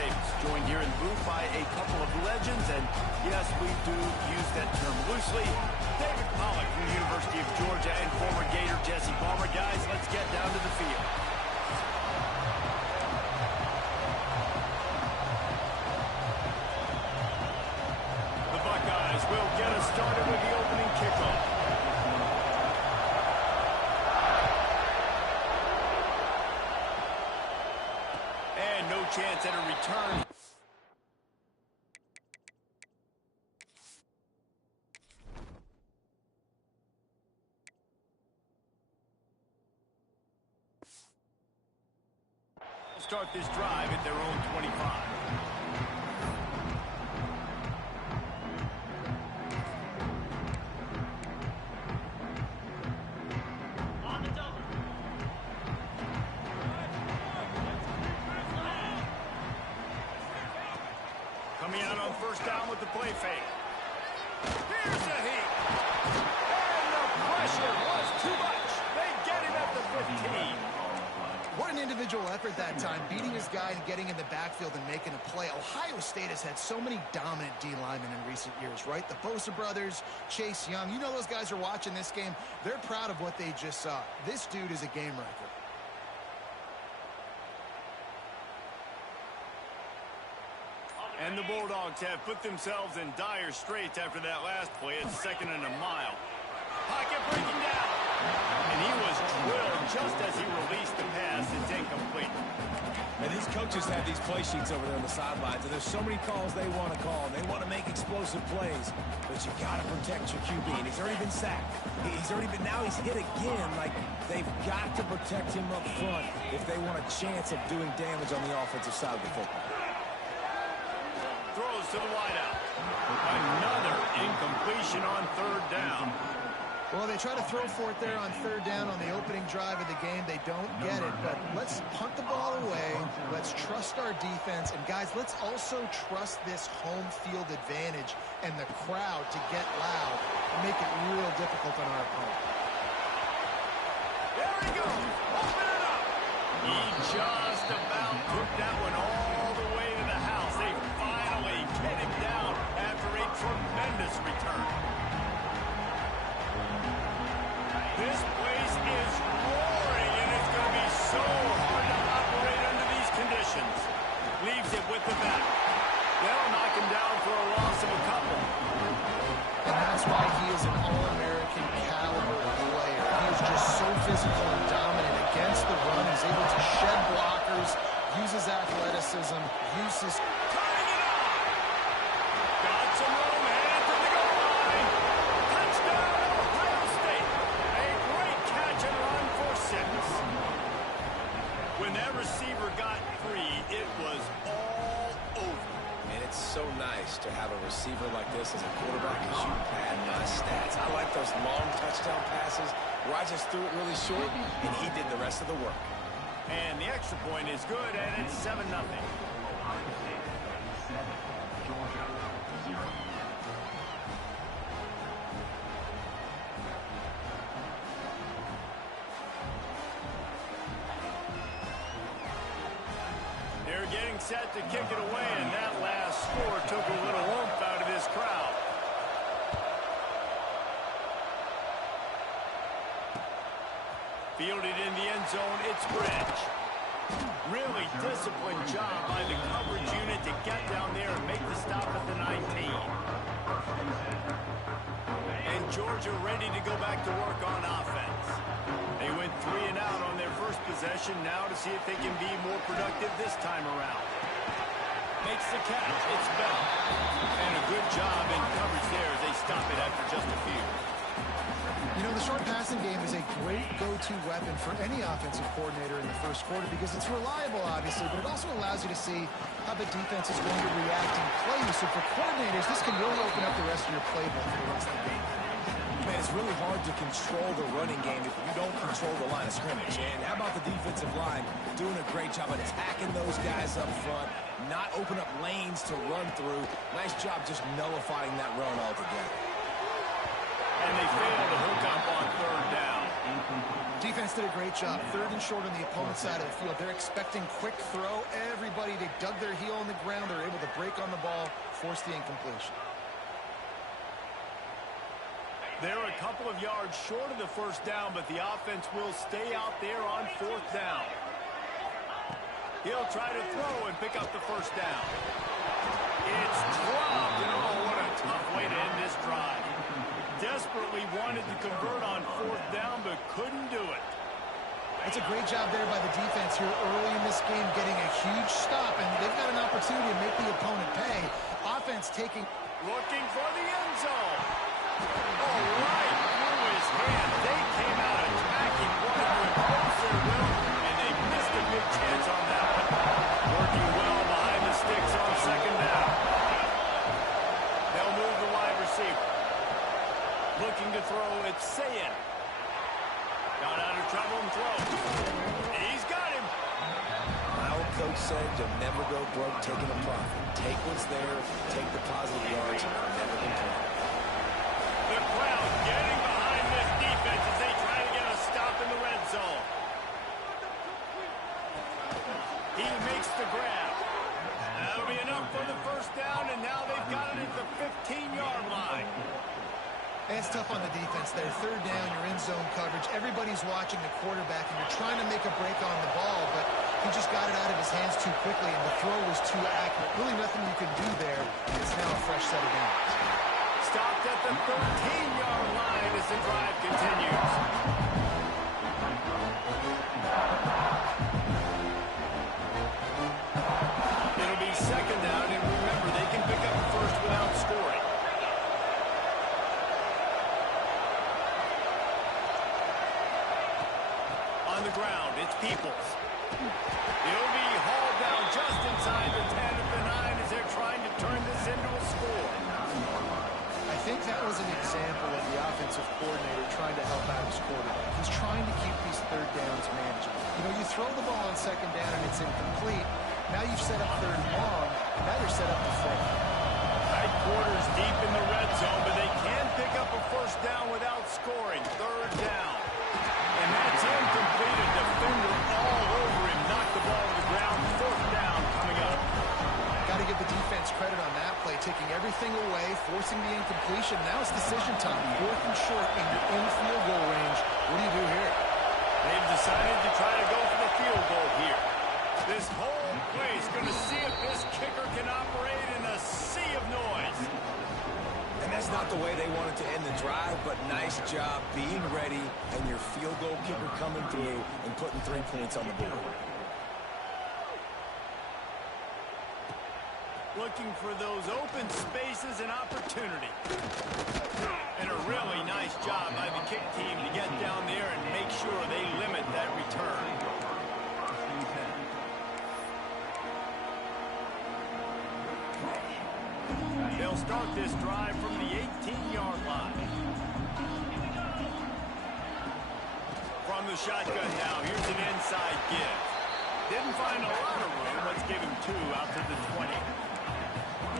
Davis, joined here in the booth by a couple of legends, and yes, we do use that term loosely. David Pollack from the University of Georgia and former Gator Jesse Palmer. Guys, let's get down to the field. The Buckeyes will get us started with the opening kickoff. And no chance at a return. Start this drive at their own 25. On the double. Coming out on first down with the play fake. Here's the heat. And the pressure was too much. They get him at the 15. What an individual effort that time, beating his guy and getting in the backfield and making a play. Ohio State has had so many dominant D linemen in recent years, right? The Bosa brothers, Chase Young. You know those guys are watching this game. They're proud of what they just saw. This dude is a game wrecker. And the Bulldogs have put themselves in dire straits after that last play. It's 2nd and a mile. Pocket breaking down. And he was drilled just as he released the pass. It's incomplete. And these coaches have these play sheets over there on the sidelines, and there's so many calls they want to call, and they want to make explosive plays. But you got to protect your QB, and he's already been sacked. Now he's hit again. Like, they've got to protect him up front if they want a chance of doing damage on the offensive side of the football. Throws to the wideout. Another incompletion on 3rd down. Well, they try to throw for it there on 3rd down on the opening drive of the game. They don't get it, but let's punt the ball away. Let's trust our defense. And, guys, let's also trust this home field advantage and the crowd to get loud and make it real difficult on our opponent. There he goes. Open it up. He just about took that one all the way to the house. They finally get him down after a tremendous return. This place is roaring, and it's going to be so hard to operate under these conditions. Leaves it with the back. They'll knock him down for a loss of a couple. And that's why he is an All-American caliber player. He is just so physical and dominant against the run. He's able to shed blockers, use his athleticism, use his... Turning it on! Got some room, and from the goal line. Touchdown, Ohio State. A great catch and run for 6. When that receiver got free, it was all over. And it's so nice to have a receiver like this as a quarterback because you pad my stats. I like those long touchdown passes where I just threw it really short, and he did the rest of the work. And the extra point is good, and it's 7-0. Georgia 0. They're getting set to kick it away, and that last score took a little oomph out of this crowd. Fielded in the end zone, it's Bridge. Really disciplined job by the coverage unit to get down there and make the stop at the 19. And Georgia ready to go back to work on offense. They went 3 and out on their first possession, now to see if they can be more productive this time around. Makes the catch, it's Bell. And a good job in coverage there as they stop it after just a few. You know, the short passing game is a great go-to weapon for any offensive coordinator in the first quarter because it's reliable, obviously, but it also allows you to see how the defense is going to react and play you. So for coordinators, this can really open up the rest of your playbook for the rest of the game. Man, it's really hard to control the running game if you don't control the line of scrimmage. And how about the defensive line doing a great job attacking those guys up front, not open up lanes to run through. Nice job just nullifying that run altogether. And they fail to hook up on 3rd down. Defense did a great job. 3rd and short on the opponent's side of the field. They're expecting quick throw. Everybody, they dug their heel on the ground. They're able to break on the ball, force the incompletion. They're a couple of yards short of the first down, but the offense will stay out there on 4th down. He'll try to throw and pick up the first down. It's dropped, and oh, what a tough way to end this drive. Desperately wanted to convert on 4th down, but couldn't do it. That's a great job there by the defense here early in this game, getting a huge stop, and they've got an opportunity to make the opponent pay. Offense taking... Looking for the end zone. Oh, right through his hand. They came out attacking, wanted to impose their will, and they missed a big chance on that one. Working well behind the sticks on 2nd down. They'll move the wide receiver. Looking to throw, it's Ncaa. Got out of trouble and throws. He's got him. My old coach said you'll never go broke taking a profit. Take what's there, take the positive yards, and never complain. The crowd getting behind this defense as they try to get a stop in the red zone. He makes the grab. That'll be enough for the first down, and now they've got it at the 15-yard line. It's tough on the defense there. 3rd down, you're in zone coverage. Everybody's watching the quarterback, and you're trying to make a break on the ball, but he just got it out of his hands too quickly, and the throw was too accurate. Really nothing you can do there. It's now a fresh set of downs. Stopped at the 13-yard line as the drive continues. It'll be 2nd down, and remember, they can pick up a first without scoring. On the ground, it's Peoples. He'll be hauled down just inside the 10 at the 9 as they're trying to turn this into a score. I think that was an example of the offensive coordinator trying to help out his quarterback. He's trying to keep these 3rd downs manageable. You know, you throw the ball on 2nd down and it's incomplete. Now you've set up 3rd and long, and now they're set up to 4th. Tight quarters deep in the red zone, but they can pick up a first down without scoring. 3rd down. And that's incomplete. A defender all over him. Knocked the ball to the ground. 4th down coming up. Got to give the defense credit on that play, taking everything away, forcing the incompletion. Now it's decision time. 4th and short, and you're in field goal range. What do you do here? They've decided to try to go for the field goal here. This whole place going to see if this kicker can operate in a sea of noise. And that's not the way they wanted to end the drive, but nice job being ready and your field goal kicker coming through and putting 3 points on the board. Looking for those open spaces and opportunity. And a really nice job by the kick team to get down there and make sure they limit that return. They'll start this drive from the 18-yard line. From the shotgun now, here's an inside give. Didn't find a lot of room. Let's give him 2 out to the 20.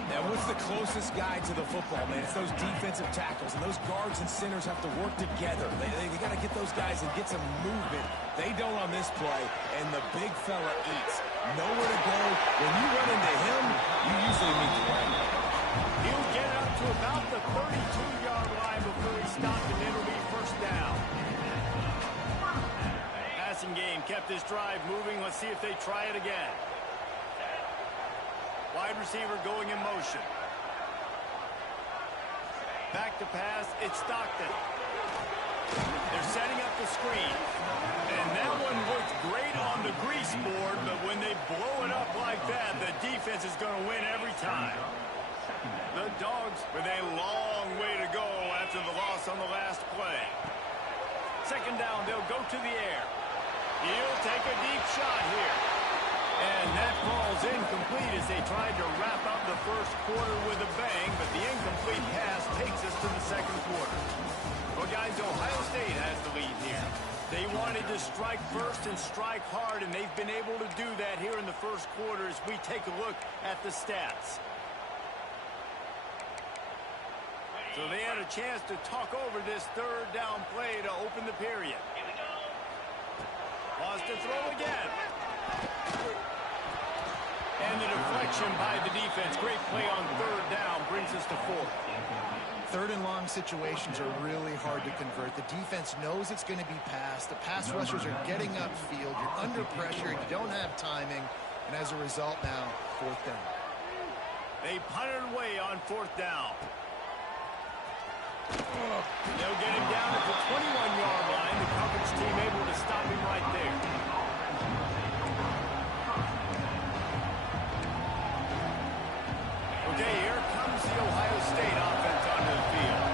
Now, what's the closest guy to the football, man? It's those defensive tackles, and those guards and centers have to work together. They got to get those guys and get some movement. They don't on this play, and the big fella eats. Nowhere to go. When you run into him, you usually meet the line. He'll get it up to about the 32-yard line before he stopped, and it'll be first down. Passing game kept this drive moving. Let's see if they try it again. Wide receiver going in motion. Back to pass, it's Stockton. They're setting up the screen. And that one looked great on the grease board, but when they blow it up like that, the defense is going to win every time. The Dogs with a long way to go after the loss on the last play. 2nd down, they'll go to the air. He'll take a deep shot here. And that falls incomplete as they tried to wrap up the first quarter with a bang, but the incomplete pass takes us to the 2nd quarter. Well, guys, Ohio State has the lead here. They wanted to strike first and strike hard, and they've been able to do that here in the first quarter as we take a look at the stats. So they had a chance to talk over this 3rd down play to open the period. Wants to throw again. And the deflection by the defense. Great play on third down brings us to 4th. Third and long situations are really hard to convert. The defense knows it's going to be passed. The pass rushers are getting upfield. You're under pressure. You don't have timing. And as a result now, 4th down. They punted away on 4th down. They'll get him down at the 21-yard line. The coverage team able to stop him right there. Okay, here comes the Ohio State offense onto the field.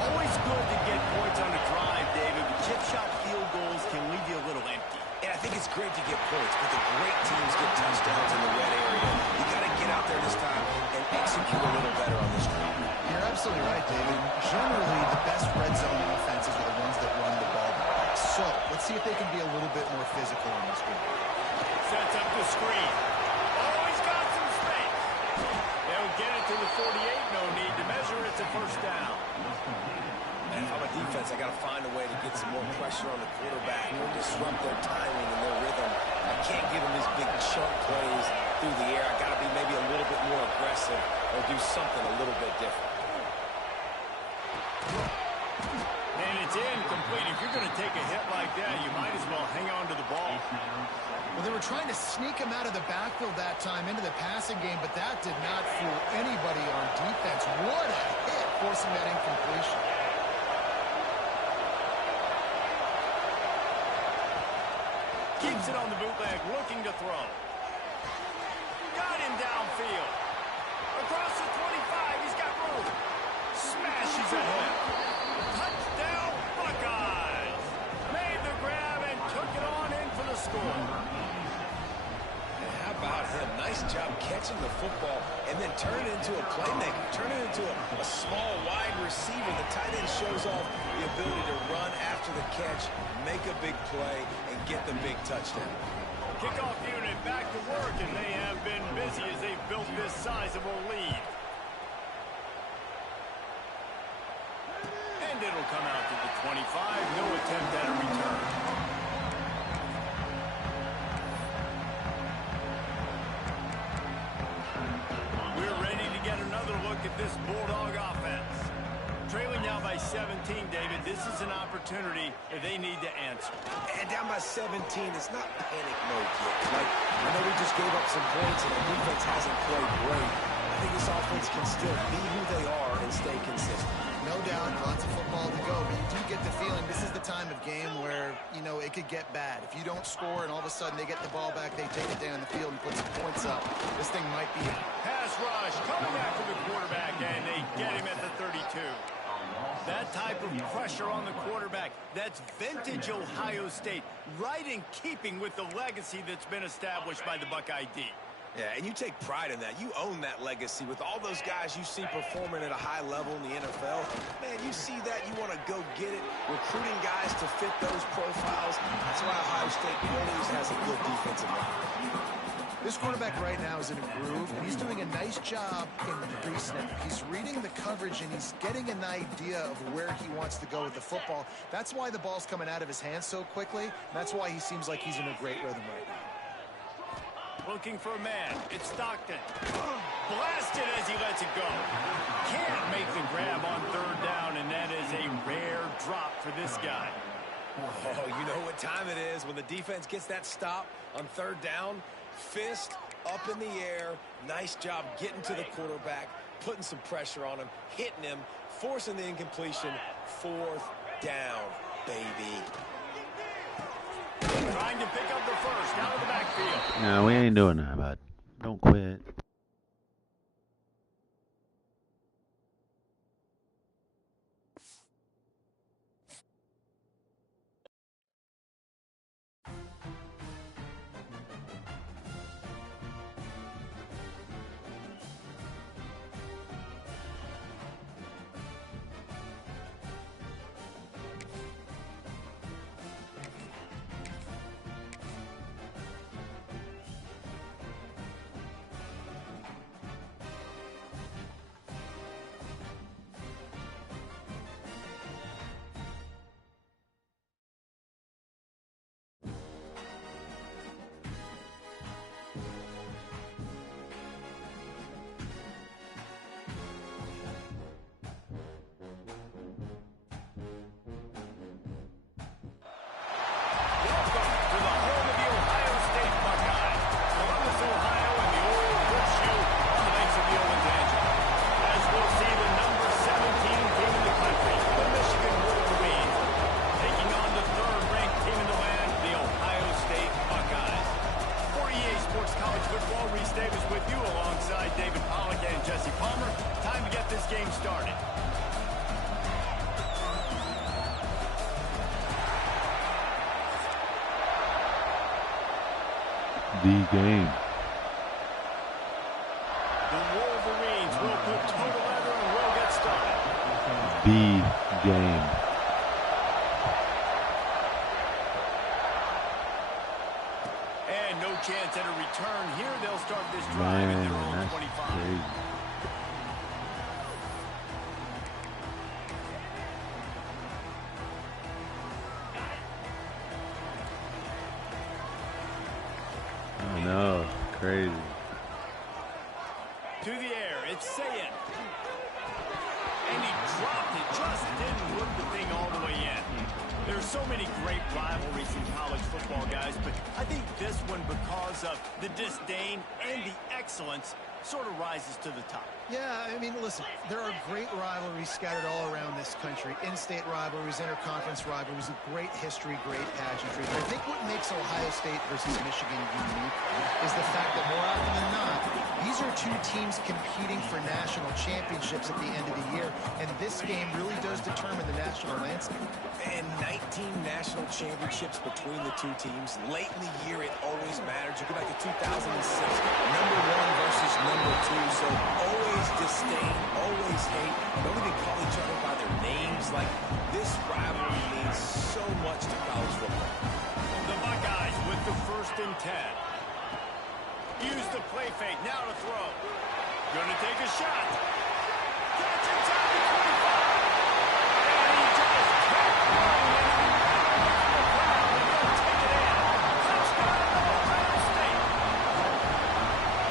Always good to get points on a drive, David, but chip shot field goals can leave you a little empty. And I think it's great to get points, but the great teams get touchdowns in the red area. You got to get out there this time and execute a little better on this drive. You're absolutely right, David. Generally, the best red zone offenses are the ones that run the ball the best. So, let's see if they can be a little bit more physical in this game. Sets up the screen. Oh, he's got some space. They'll get it to the 48. No need to measure. It's a 1st down. And if I'm a defense, I got to find a way to get some more pressure on the quarterback or disrupt their timing and their rhythm. I can't give them these big chunk plays through the air. I got to be maybe a little bit more aggressive or do something a little bit different. And it's incomplete. If you're going to take a hit like that, you might as well hang on to the ball. Well, they were trying to sneak him out of the backfield that time into the passing game, but that did not fool anybody on defense. What a hit, forcing that incompletion. Keeps it on the bootleg, looking to throw. Got him downfield. Across the 25, he's got room. Smashes ahead. Touchdown, Buckeyes. Made the grab and took it on in for the score. How about him? Nice job catching the football and then turn it into a playmaker. Turn it into a small wide receiver. The tight end shows off the ability to run after the catch, make a big play, and get the big touchdown. Kickoff unit back to work, and they have been busy as they've built this sizable lead. And it'll come out to the 25. No attempt at a return. We're ready to get another look at this Bulldog offense. Trailing now by 17, David. This is an opportunity that they need to answer. And down by 17, it's not panic mode yet. Like, I know we just gave up some points and the defense hasn't played great. I think this offense can still be who they are and stay consistent. No doubt, lots of football to go, but you do get the feeling this is the time of game where, you know, it could get bad. If you don't score and all of a sudden they get the ball back, they take it down the field and put some points up, this thing might be... Pass rush coming after the quarterback, and they get him at the 32. That type of pressure on the quarterback, that's vintage Ohio State, right in keeping with the legacy that's been established by the Buckeye D. Yeah, and you take pride in that. You own that legacy with all those guys you see performing at a high level in the NFL. Man, you see that, you want to go get it, recruiting guys to fit those profiles. That's why Ohio State always has a good defensive line. This quarterback right now is in a groove, and he's doing a nice job in the pre-snap. He's reading the coverage, and he's getting an idea of where he wants to go with the football. That's why the ball's coming out of his hands so quickly. That's why he seems like he's in a great rhythm right now. Looking for a man. It's Stockton. Blasted as he lets it go. Can't make the grab on third down, and that is a rare drop for this guy. Oh, you know what time it is when the defense gets that stop on third down. Fist up in the air. Nice job getting to the quarterback, putting some pressure on him, hitting him, forcing the incompletion. Fourth down, baby. Trying to pick up the first out of the backfield. No, we ain't doing that, bud. Don't quit. Dennis Davis with you alongside David Pollack and Jesse Palmer. Time to get this game started. The game. The Wolverines will put total leather and will get started. The game. And no chance at a return here. They'll start this drive Man, in their own that's 25. crazy. I know, crazy. To the air, it's Ncaa. And he dropped it, just didn't look the thing all the way in. There's so many great rivalries in college football, guys, but I think this one, because of the disdain and the excellence, sort of rises to the top. Yeah, I mean, listen, there are great rivalries scattered all around this country. In-state rivalries, interconference rivalries, great history, great pageantry. But I think what makes Ohio State versus Michigan unique is the fact that more often than not, these are two teams competing for national championships at the end of the year, and this game really does determine the national landscape. And 19 national championships between the two teams. Late in the year, it always mattered. You go back to 2006, number 1 versus number 2. So always disdain, always hate. Don't even call each other by their names. Like, this rivalry means so much to college football. The Buckeyes with the 1st and 10. Use the play fake, now to throw. Gonna take a shot. Catch inside the 25. And he just kept going.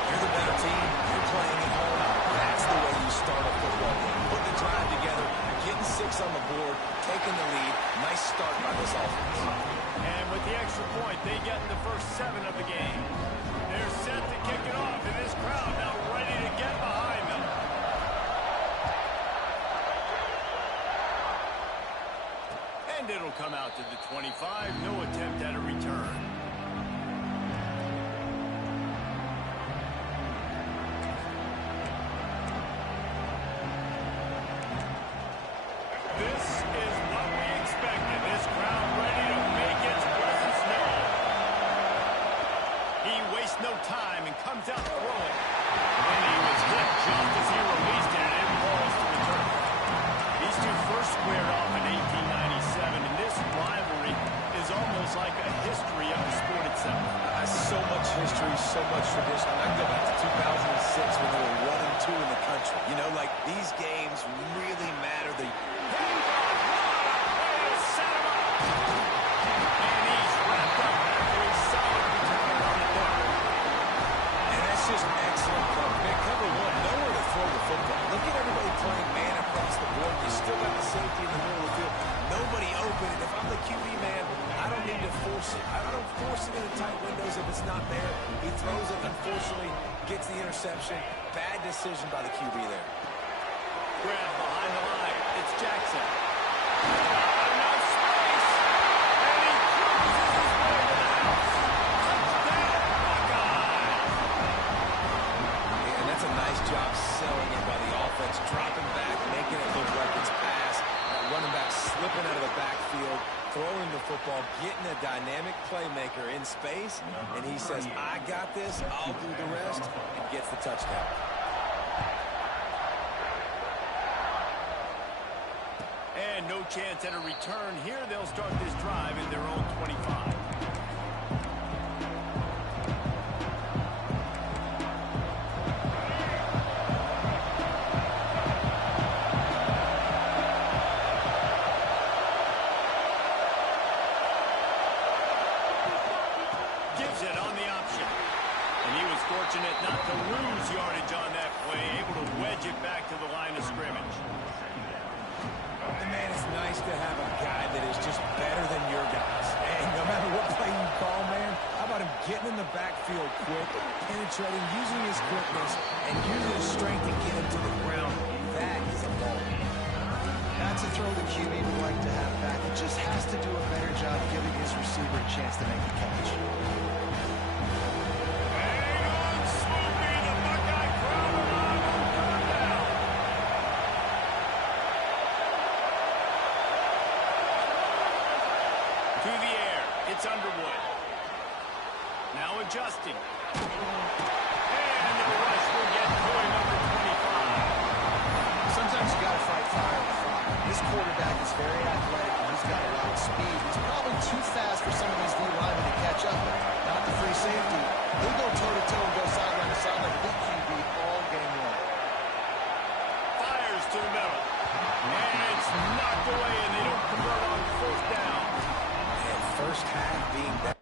You're the better team. You're playing at home. That's the way you start a football game. Put the drive together, getting 6 on the board, taking the lead. Nice start by this offense. And with the extra point, they get in the first 7 of the game. They're set to kick it off, and this crowd now ready to get behind them. And it'll come out to the 25. No attempt at a return. This is what we expected. This crowd ready to make its presence known. He wastes no time and comes out throwing. And he was hit just as he released it, and it falls to the turf. These two first squared off in 1897, and this rivalry is almost like a history of the sport itself. So much history, so much tradition. I go back to 2006 when they were 1-2 in the country. You know, like, these games really matter. And he's wrapped up after a solid return on the board. And that's just excellent cover. Man, cover 1, nowhere to throw the football. Look at everybody playing man across the board. You still got the safety in the middle of the field. Nobody open. And if I'm the QB man, I don't need to force it. I don't force it into tight windows if it's not there. He throws it, unfortunately, gets the interception. Bad decision by the QB there. Grab behind the line. It's Jackson. Enough space. And he cruises his way to the house. Touchdown, Buckeyes. And that's a nice job selling it by the offense. Dropping back, making it look like it's pass. Running back slipping out of the backfield, throwing the football, getting a dynamic playmaker in space, and he says, I got this, I'll do the rest, and gets the touchdown. And no chance at a return here. They'll start this drive in their own 25. Gives it on the option. And he was fortunate not to lose yardage on that play, able to wedge it back to the line of scrimmage. And man, it's nice to have a guy that is just better than your guys. And no matter what play you call, man, how about him getting in the backfield quick, penetrating, using his quickness, and using his strength to get him to the ground. That is a ball. That's a throw the QB would like to have back. He just has to do a better job giving his receiver a chance to make the catch. Hang on, swoop It's Underwood. Now adjusting. And the rush will get toy number 25. Sometimes you got to fight fire with fire. This quarterback is very athletic, and he's got a lot of speed. He's probably too fast for some of these D linemen to catch up, but not the free safety. He'll go toe-to-toe and go sideline to sideline with QB all game long. Fires to the middle. And it's knocked away, and they don't convert on fourth down. And first half being that.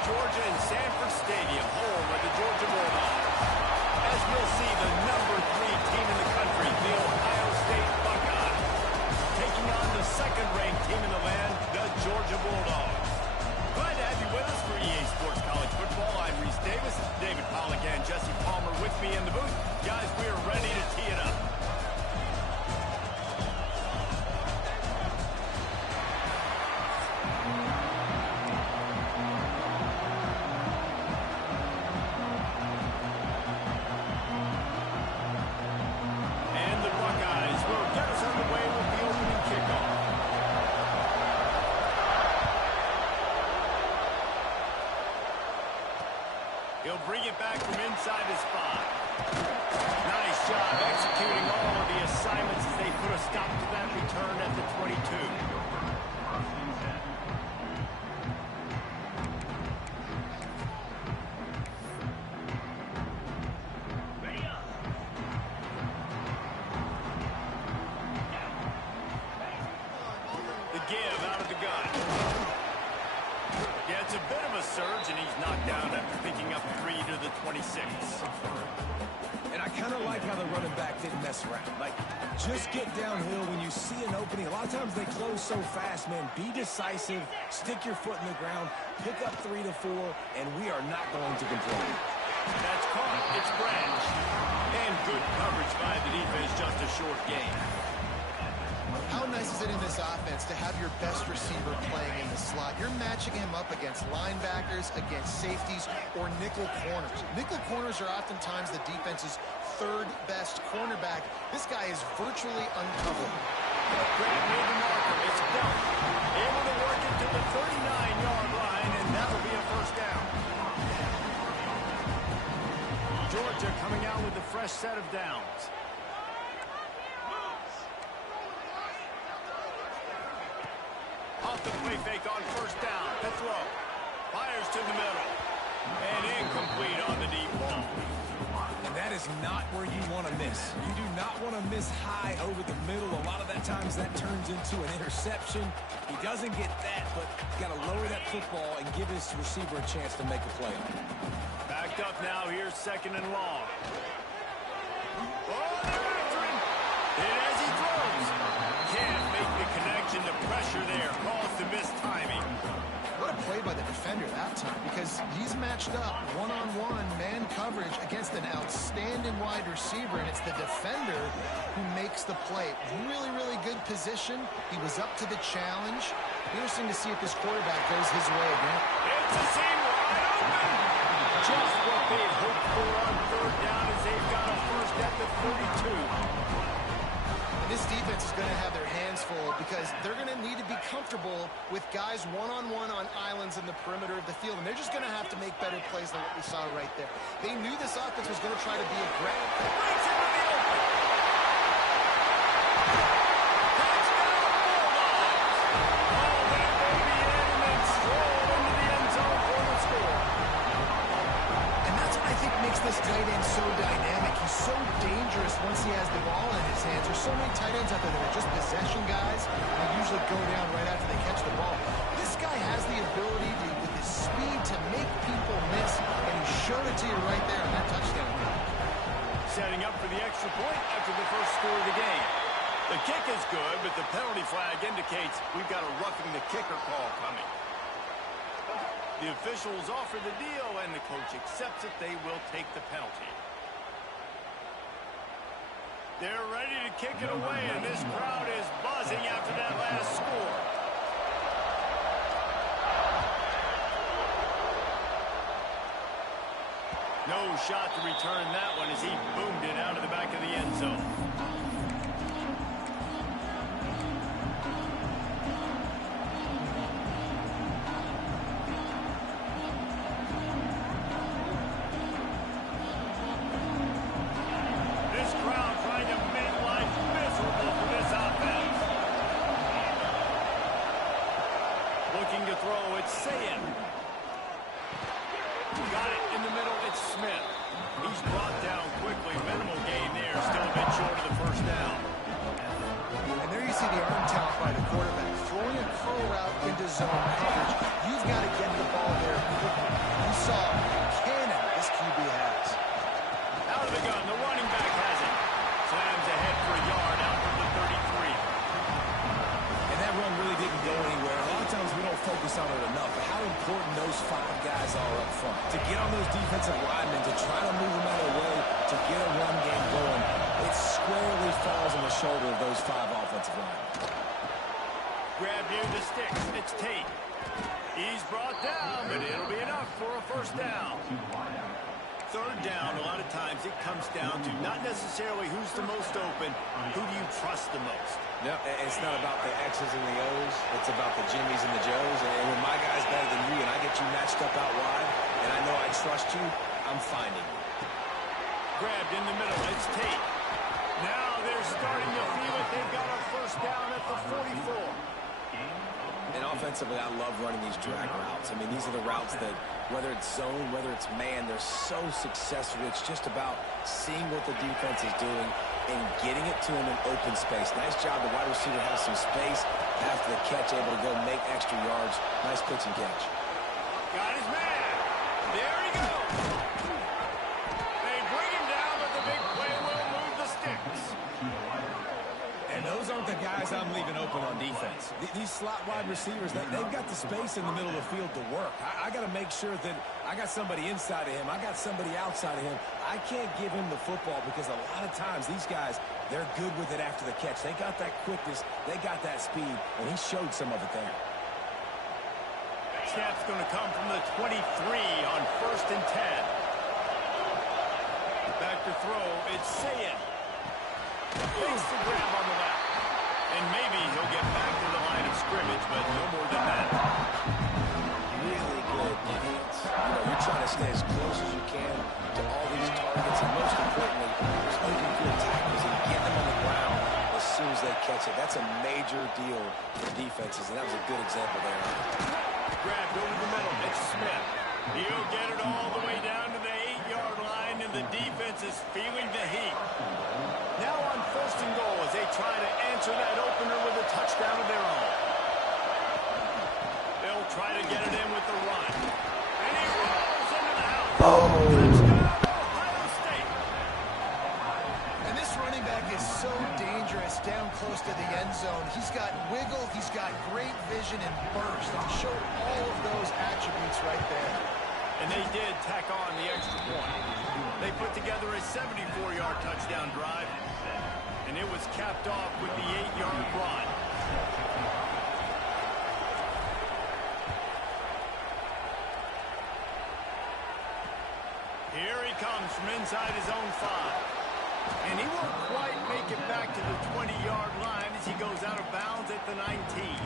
Georgia and Sanford Stadium, home of the Georgia Bulldogs. As we'll see, the number 3 team in the country, the Ohio State Buckeyes, taking on the second-ranked team in the land, the Georgia Bulldogs. Glad to have you with us for EA Sports College Football. I'm Reese Davis, David Pollack and Jesse Palmer with me in the booth. Guys, we are ready to tee it up. He'll bring it back from inside his 5. Nice job executing all of the assignments as they put a stop to that return at the 22. The give out of the gun. Yeah, it's a bit of a surge, and he's knocked down after picking up 3 to the 26. And I kind of like how the running back didn't mess around. Like, just get downhill when you see an opening. A lot of times they close so fast, man. Be decisive, stick your foot in the ground, pick up 3 to 4, and we are not going to complain. That's caught. It's Branch. And good coverage by the defense, just a short gain. How nice is it in this offense to have your best receiver playing in the slot? You're matching him up against linebackers, against safeties, or nickel corners. Nickel corners are oftentimes the defense's third-best cornerback. This guy is virtually uncoverable. Grant made the marker. It's done. Able to work it to the 39-yard line, and that'll be a first down. Georgia coming out with a fresh set of downs. Off the play fake on first down. The throw. Fires to the middle. And incomplete on the deep ball. And that is not where you want to miss. You do not want to miss high over the middle. A lot of that times that turns into an interception. He doesn't get that, but he's got to lower that football and give his receiver a chance to make a play on it. Backed up now. Here's second and long. Oh, they're after him. And as he throws, can't make the connection. The pressure there caused the missed timing. What a play by the defender that time, because he's matched up one-on-one man coverage against an outstanding wide receiver, and it's the defender who makes the play. Really, really good position. He was up to the challenge. Interesting to see if this quarterback goes his way again. It's a seam wide open. Just what they hoped for on third down as they've got a first at the 32. This defense is going to have their hands full because they're going to need to be comfortable with guys one-on-one on islands in the perimeter of the field, and they're just going to have to make better plays than what we saw right there. They knew this offense was going to try to be aggressive. Breaks into the open. Touchdown, so dynamic. He's so dangerous once he has the ball in his hands. There's so many tight ends out there that are just possession guys. They usually go down right after they catch the ball. This guy has the ability to, with his speed, to make people miss, and he showed it to you right there on that touchdown. Setting up for the extra point after the first score of the game. The kick is good, but the penalty flag indicates we've got a roughing the kicker call coming. The officials offer the deal, and the coach accepts it. They will take the penalty. They're ready to kick it away, and this crowd is buzzing after that last score. No shot to return that one as he boomed it out of the back of the end zone. This crowd trying to make life miserable for this offense. Looking to throw, it's Ncaa. Got it in the middle, it's Smith. He's brought down quickly. Minimal gain there, still a bit short of the first down. And there you see the arm talent by the quarterback. Throwing a curl route into zone coverage. You've got to get the ball there quickly. You saw the cannon this QB has. Out of the gun, the running back has it. Slams ahead for a yard out from the 33. And that run really didn't go anywhere. A lot of times we don't focus on it enough, but how important those 5 guys are up front. To get on those defensive linemen, to try to move them out of the way, to get a run game going, it squarely falls on the shoulder of those 5 offensive linemen. Grab near the sticks, it's Tate. He's brought down, but it'll be enough for a first down. Third down, a lot of times it comes down to not necessarily who's the most open, who do you trust the most? No, it's not about the X's and the O's. It's about the Jimmies and the Joes. And when my guy's better than you and I get you matched up out wide, and I know I trust you, I'm finding you. Grabbed in the middle, it's Tate. Now they're starting to feel it. They've got a first down at the 44. And offensively, I love running these drag routes. I mean, these are the routes that, whether it's zone, whether it's man, they're so successful. It's just about seeing what the defense is doing and getting it to him in open space. Nice job. The wide receiver has some space after the catch, able to go make extra yards. Nice pitch and catch. Got his man. There he goes. They bring him down, but the big play will move the sticks. And those aren't the guys I'm leaving open on defense. These slot wide receivers, they've got the space in the middle of the field to work. I got to make sure that I got somebody inside of him. I got somebody outside of him. I can't give him the football because a lot of times these guys, they're good with it after the catch. They got that quickness. They got that speed, and he showed some of it there. Snap's going to come from the 23 on 1st and 10. Back to throw, it's Ncaa. Fakes the grab on the left. And maybe he'll get back to the line of scrimmage, but no more than that. Really good defense. You know, you're trying to stay as close as you can to all these targets, and most importantly, just making good tackles and getting them on the ground as soon as they catch it. That's a major deal for defenses, and that was a good example there. Grabbed over the middle, it's Smith. He'll get it all the way down to the 8-yard line, and the defense is feeling the heat. Now on 1st and goal as they try to answer that opener with a touchdown of their own. They'll try to get it in with the run. And he rolls into the house. Touchdown, Ohio State. And this running back is so dangerous down close to the end zone. He's got wiggle, he's got great vision and burst. And he showed all of those attributes right there. And they did tack on the extra point. They put together a 74-yard touchdown drive, and it was capped off with the 8-yard run. Here he comes from inside his own 5. And he won't quite make it back to the 20-yard line as he goes out of bounds at the 19.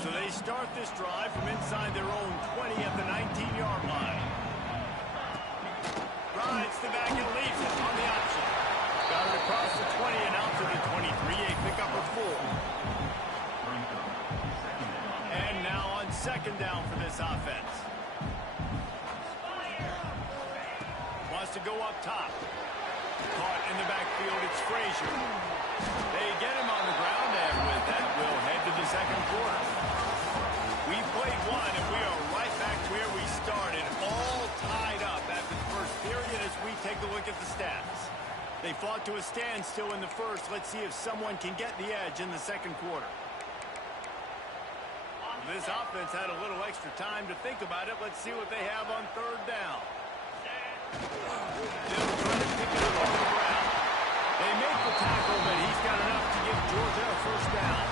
So they start this drive from inside their own 20 at the 19-yard line. Rides the back and leaves it on the option. Got it across the 20 and out to the 23, a pickup of 4. And now on 2nd down for this offense. to go up top. Caught in the backfield, it's Frazier. They get him on the ground, and with that, we'll head to the second quarter. We played one, and we are right back where we started, all tied up after the first period as we take a look at the stats. They fought to a standstill in the first. Let's see if someone can get the edge in the second quarter. This offense had a little extra time to think about it. Let's see what they have on third down. They'll try to pick it up on the ground. They make the tackle, but he's got enough to give Georgia a first down.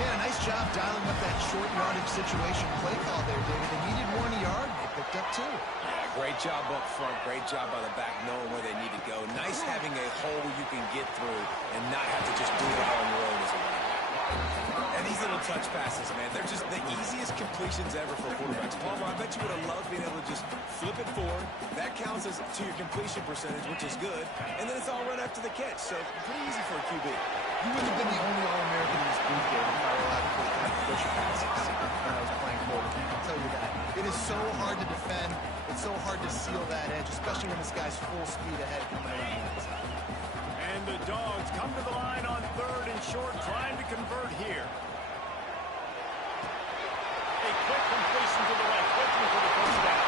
Yeah, nice job dialing up that short yardage situation play call there, David. They needed 1 yard. They picked up 2. Yeah, great job up front. Great job by the back knowing where they need to go. Nice having a hole you can get through and not have to just do it on your own as a running back. And these little touch passes, man, they're just the easiest completions ever for quarterbacks. Palmer, I bet you would have loved being able to just flip it forward. That counts as to your completion percentage, which is good. And then it's all right after the catch. So pretty easy for a QB. You wouldn't have been the only All-American in this booth game if I were allowed to play kind of push passes when I was playing quarterback. I'll tell you that. It is so hard to defend. It's so hard to seal that edge, especially when this guy's full speed ahead coming around the outside. And the Dogs come to the line on third and short, trying to convert here. A quick completion to the left, looking for the first down.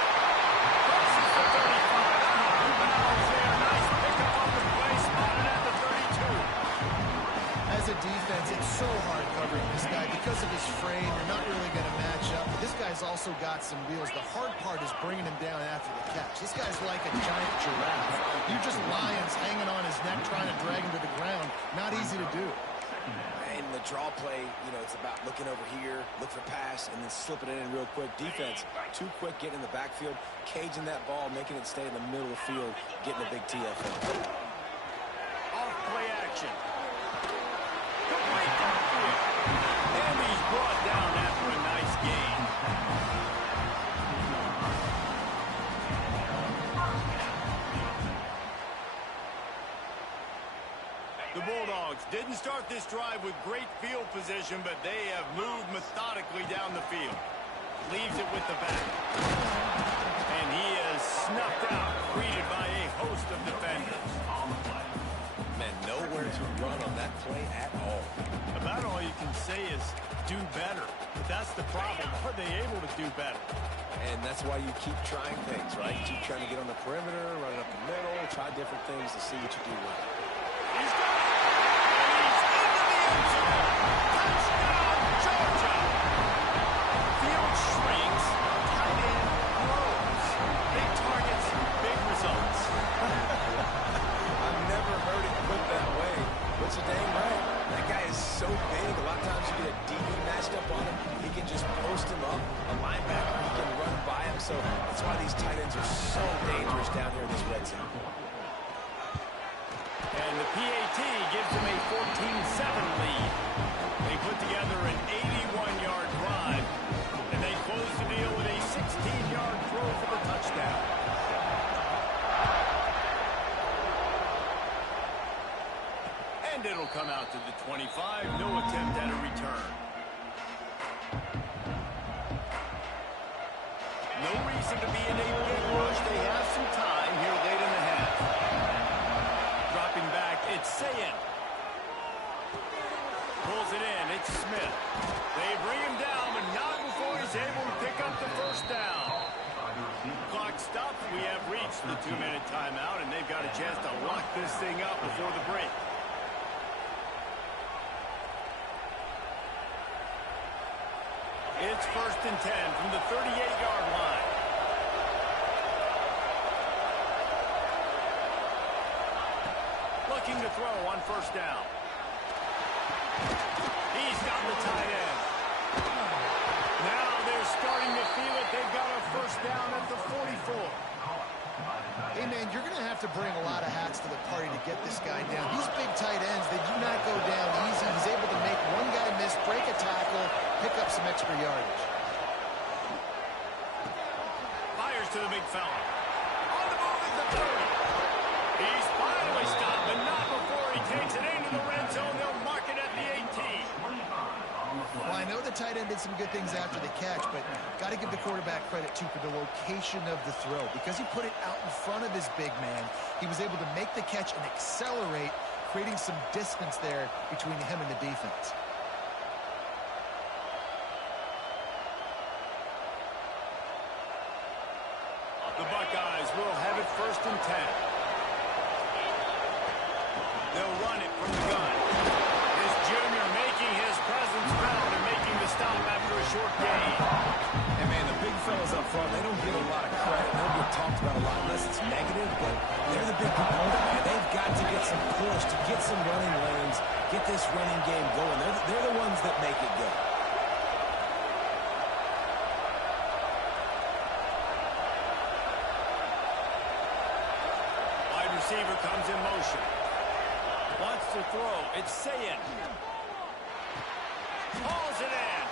Crosses the 35. Bounds there. Nice pickup on the play, spotted at the 32. As a defense, it's so hard covering this guy because of his frame. You're not really going to match up. But this guy's also got some wheels. The hard part is bringing him down after the catch. This guy's like a giant giraffe. You're just lions hanging on his neck, trying to drag him to the ground. Not easy to do. And the draw play, you know, it's about looking over here, look for pass, and then slipping it in real quick. Defense, too quick getting in the backfield, caging that ball, making it stay in the middle of the field, getting a big TFL. Off play action. Complete downfield. And he's brought down after a nice gain. The Bulldogs didn't start this drive with great field position, but they have moved methodically down the field. Leaves it with the back. And he is snuffed out, greeted by a host of defenders. Man, nowhere to run on that play at all. About all you can say is do better. But that's the problem. Are they able to do better? And that's why you keep trying things, right? Keep trying to get on the perimeter, running up the middle, try different things to see what you do well. He's got it. And he's into the end zone. Touchdown, Georgia. Field shrinks. Tight end grows. Big targets, big results. I've never heard it put that way, but you're dang right. That guy is so big. A lot of times you get a DB matched up on him. He can just post him up. A linebacker, he can run by him. So that's why these tight ends are so dangerous down here in this red zone. And the PAT gives them a 14-7 lead. They put together an 81-yard drive, and they close the deal with a 16-yard throw for the touchdown. And it'll come out to the 25. No attempt at a return. No reason to be in a big rush. They have some time here late in the half. Dropping back, it's Ncaa. Pulls it in, it's Smith. They bring him down, but not before he's able to pick up the first down. Clock stopped. We have reached the 2-minute timeout, and they've got a chance to lock this thing up before the break. It's 1st and 10 from the 38-yard line. Looking to throw on first down. He's got the tight end. Now they're starting to feel it. They've got a first down at the 44. Hey, man, you're going to have to bring a lot of hats to the party to get this guy down. These big tight ends, they do not go down easy. He's able to make one guy miss, break a tackle, pick up some extra yardage. Fires to the big fella. On the move at the 30. He's finally stopped, but not before he takes it into the red zone. They'll mark it at the 18. Well, I know the tight end did some good things after the catch, but got to give the quarterback credit, too, for the location of the throw. Because he put it out in front of his big man, he was able to make the catch and accelerate, creating some distance there between him and the defense. The Buckeyes will have it 1st and 10. They'll run it from the gun. This junior making his presence felt and making the stop after a short gain. And, man, the big fellas up front, they don't get a lot of credit. They don't get talked about a lot unless it's negative, but they're the big component, man. They've got to get some push, to get some running lanes, get this running game going. They're the ones that make it go. Wide receiver comes in motion. Wants to throw. It's Ncaa. Hauls it in.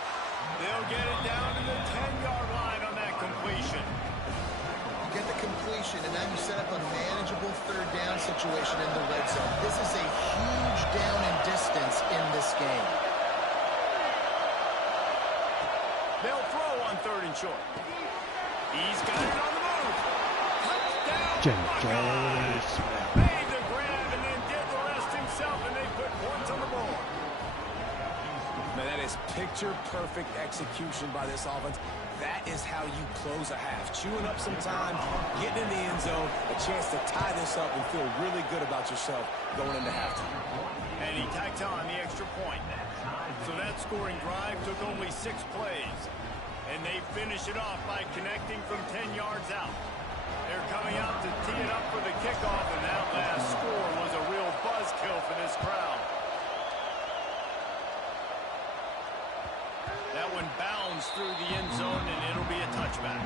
They'll get it down to the 10-yard line on that completion. You get the completion, and now you set up a manageable 3rd down situation in the red zone. This is a huge down in distance in this game. They'll throw on 3rd and short. He's got it on the move. Touchdown, Buckeyes. Made the grab and then did the rest himself, and they put points on the board. Man, that is picture-perfect execution by this offense. That is how you close a half. Chewing up some time, getting in the end zone, a chance to tie this up and feel really good about yourself going into halftime. And he tacked on the extra point. So that scoring drive took only 6 plays. And they finish it off by connecting from 10 yards out. They're coming out to tee it up for the kickoff, and that last score was a real buzzkill for this crowd. That one bounds through the end zone, and it'll be a touchback.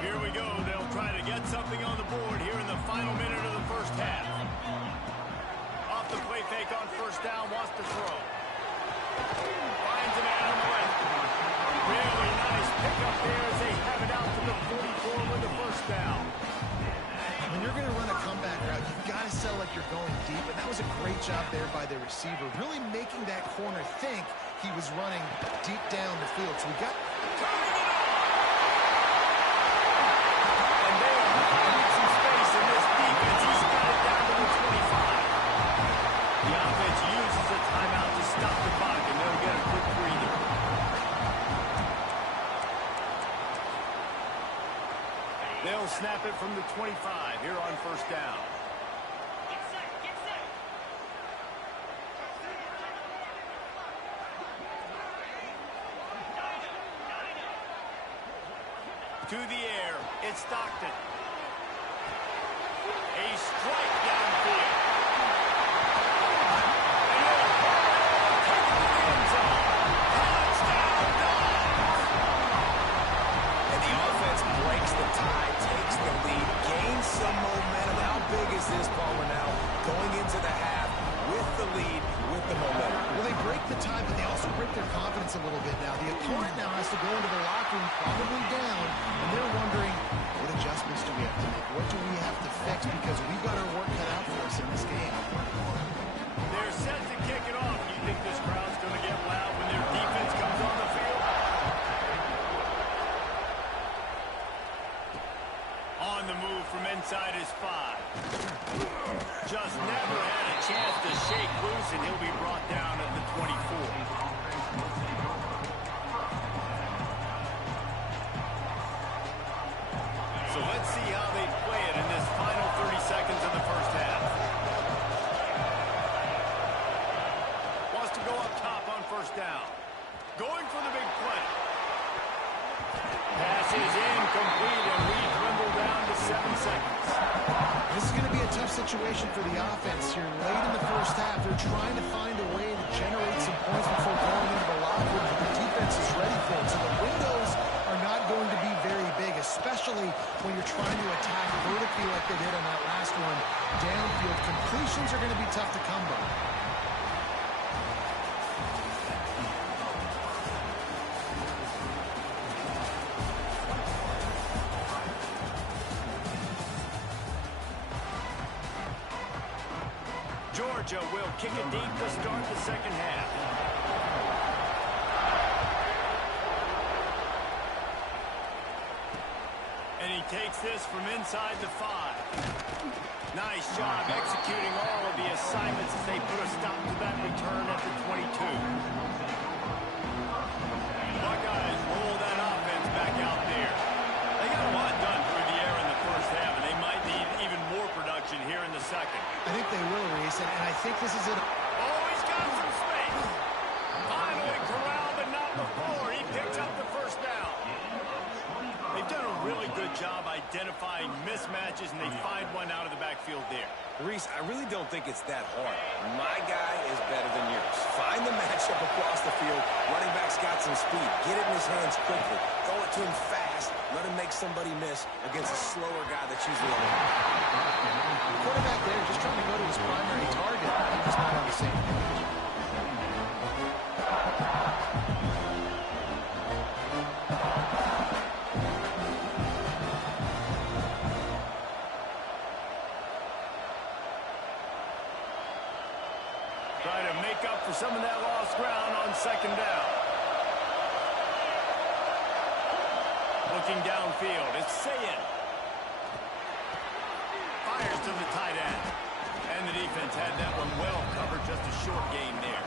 Here we go. They'll try to get something on the board here in the final minute of the 1st half. Off the play fake on 1st down, wants to throw. Finds a man on the left. Really nice pickup there as they have it out to the 44 with the 1st down. When you're going to run a comeback route, you've got to sell like you're going deep, and that was a great job there by the receiver, really making that corner think he was running deep down the field. So we got... And they are finding some space in this defense. He's got it down to the 25. The offense uses a timeout to stop the clock, and they'll get a quick breather. They'll snap it from the 25 here on 1st down. To the air, it's Stockton. A strike downfield. And the offense breaks the tie, takes the lead, gains some momentum. How big is this, Palmer, now? Going into the half with the lead, with the momentum. Well, they break the tie, but they also break their confidence a little bit now. The opponent now has to go into the locker room, probably down, and they're wondering, what adjustments do we have to make? What do we have to fix? Because we've got our work cut out for us in this game. They're set to kick it off. Do you think this crowd's going to get loud when their defense comes on the field? On the move from inside his 5. Just never had a chance to shake loose, and he'll be brought down at the 24. So let's see how they play it in this final 30 seconds of the 1st half. Wants to go up top on 1st down. Going for the big play. Pass is incomplete, and we dwindle down to 7 seconds. This is going to be a tough situation for the offense here. Late in the 1st half, they're trying to find a way to generate some points before going into the locker room, but the defense is ready for it. So the windows are not going to be very big, especially when you're trying to attack vertically like they did on that last one. Downfield completions are going to be tough to come by. Georgia will kick it deep to start the second half. And he takes this from inside the 5. Nice job executing all of the assignments as they put a stop to that return at the 22. Buckeyes roll that offense back out there. They got a lot done through the air in the first half, and they might need even more production here in the second. I think they will, Reese, and I think this is it. Oh, he's got some space. Finally corralled, but not before. He picks up the first down. They've done a really good job identifying mismatches, and they find one out of the backfield there. Reese, I really don't think it's that hard. My guy is better than yours. Find the matchup across the field. Running back's got some speed. Get it in his hands quickly. Throw it to him fast. Let him make somebody miss against a slower guy that's usually on the Quarterback there just trying to go to his primary target. He's just not on the same page. Trying to make up for some of that lost ground on second down. Looking downfield, it's Ncaa. Fires to the tight end. And the defense had that one well covered, just a short gain there.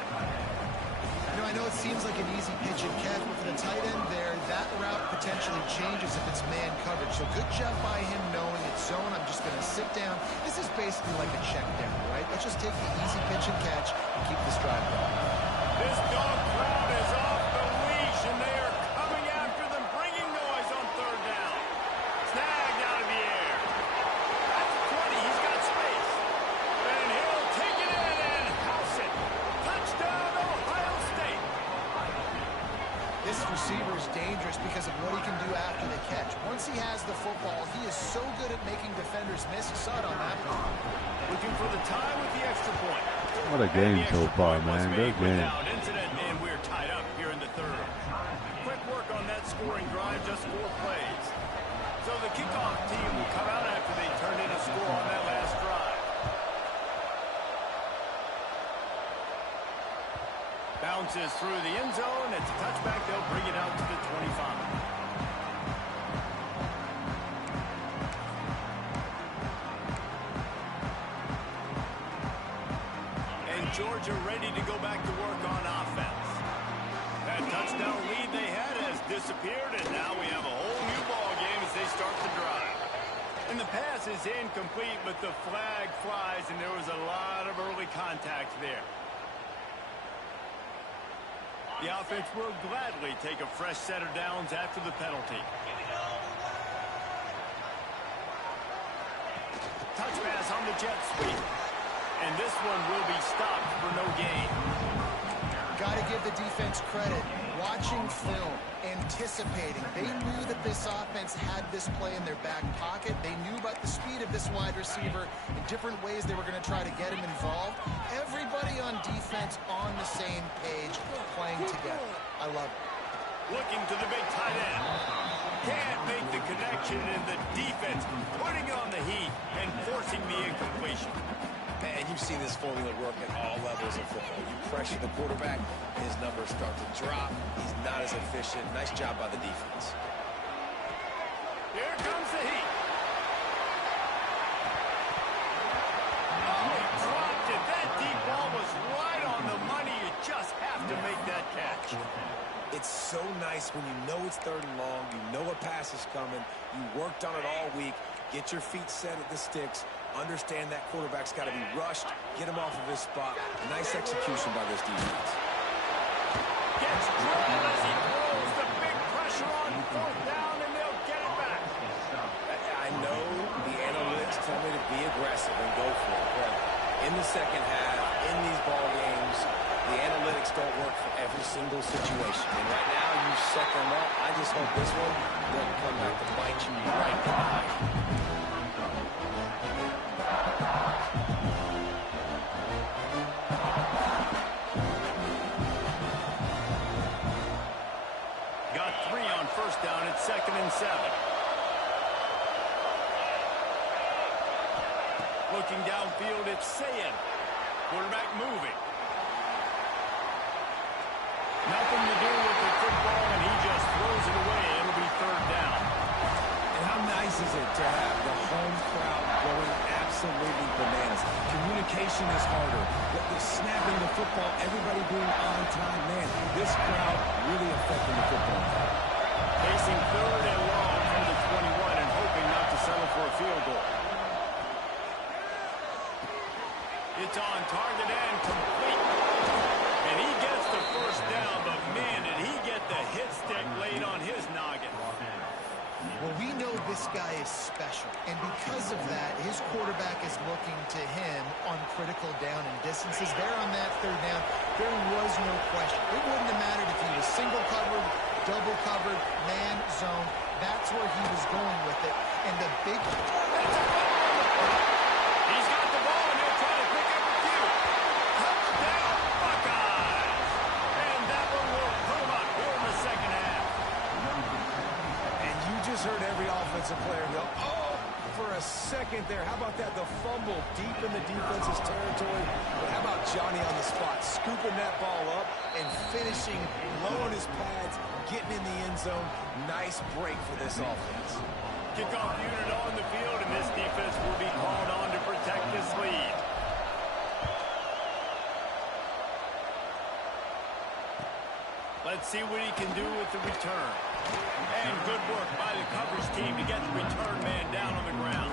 You know, I know it seems like an easy pitch and catch, but for the tight end there, that route potentially changes if it's man coverage. So good job by him knowing it's zone. I'm just going to sit down. This is basically like a check down, right? Let's just take the easy pitch and catch and keep this drive going. This dog crowd is off the leash, and they are coming after them, bringing noise on third down. Snagged out of the air. At the 20, he's got space. And he'll take it in and house it. Touchdown, Ohio State. This receiver is dangerous because of what he can do after the catch. Once he has the football, he is so good at making defenders miss. You saw it on that one. Looking for the tie with the extra point. What a game so far, man. Good game. Incident, and we're tied up here in the third. Quick work on that scoring drive, just 4 plays. So the kickoff team will come out after they turn in a score on that last drive. Bounces through the end zone. It's a touchback. They'll bring it out to the 25. Georgia ready to go back to work on offense. That touchdown lead they had has disappeared, and now we have a whole new ball game as they start the drive. And the pass is incomplete, but the flag flies, and there was a lot of early contact there. The offense will gladly take a fresh set of downs after the penalty. Touch pass on the jet sweep. And this one will be stopped for no gain. Got to give the defense credit. Watching film, anticipating. They knew that this offense had this play in their back pocket. They knew about the speed of this wide receiver in different ways they were going to try to get him involved. Everybody on defense on the same page, playing together. I love it. Looking to the big tight end. Can't make the connection, and the defense putting on the heat and forcing the incompletion. And you've seen this formula work at all levels of football. You pressure the quarterback, his numbers start to drop. He's not as efficient. Nice job by the defense. Here comes the heat. Oh, he dropped it. That deep ball was right on the money. You just have to make that catch. It's so nice when you know it's third and long. You know a pass is coming. You worked on it all week. Get your feet set at the sticks. Understand that quarterback's got to be rushed. Get him off of his spot. Nice execution by this defense. Gets drilled as he throws the big pressure on fourth down, and they'll get it back. I know the analytics tell me to be aggressive and go for it, but in the second half, in these ball games, the analytics don't work for every single situation. And right now, you set them up. I just hope this one doesn't come back to bite you right in the eye. First down at 2nd and 7. Looking downfield, it's Ncaa. Quarterback moving. Nothing to do with the football, and he just throws it away. It'll be third down. And how nice is it to have the home crowd going absolutely bananas? Communication is harder. The snapping the football, everybody being on time. Man, this crowd really affecting the football. Facing third and long from the 21 and hoping not to settle for a field goal. It's on target and complete. And he gets the first down, but man, did he get the hit stick laid on his noggin. Well, we know this guy is special, and because of that, his quarterback is looking to him on critical down and distances. There on that third down, there was no question. It wouldn't have mattered if he was single covered, double covered, man, zone. That's where he was going with it. And the big... He's got the ball, and he'll try to pick up a few. Touchdown, Buckeyes! And that one will put him up here in the second half. And you just heard every offensive player go, oh, for a second there. How about that? The fumble deep in the defense's territory. But how about Johnny on the spot, scooping that ball up and finishing low on his pads, getting in the end zone. Nice break for this offense. Kickoff unit on the field, and this defense will be called on to protect this lead. Let's see what he can do with the return. And good work by the coverage team to get the return man down on the ground.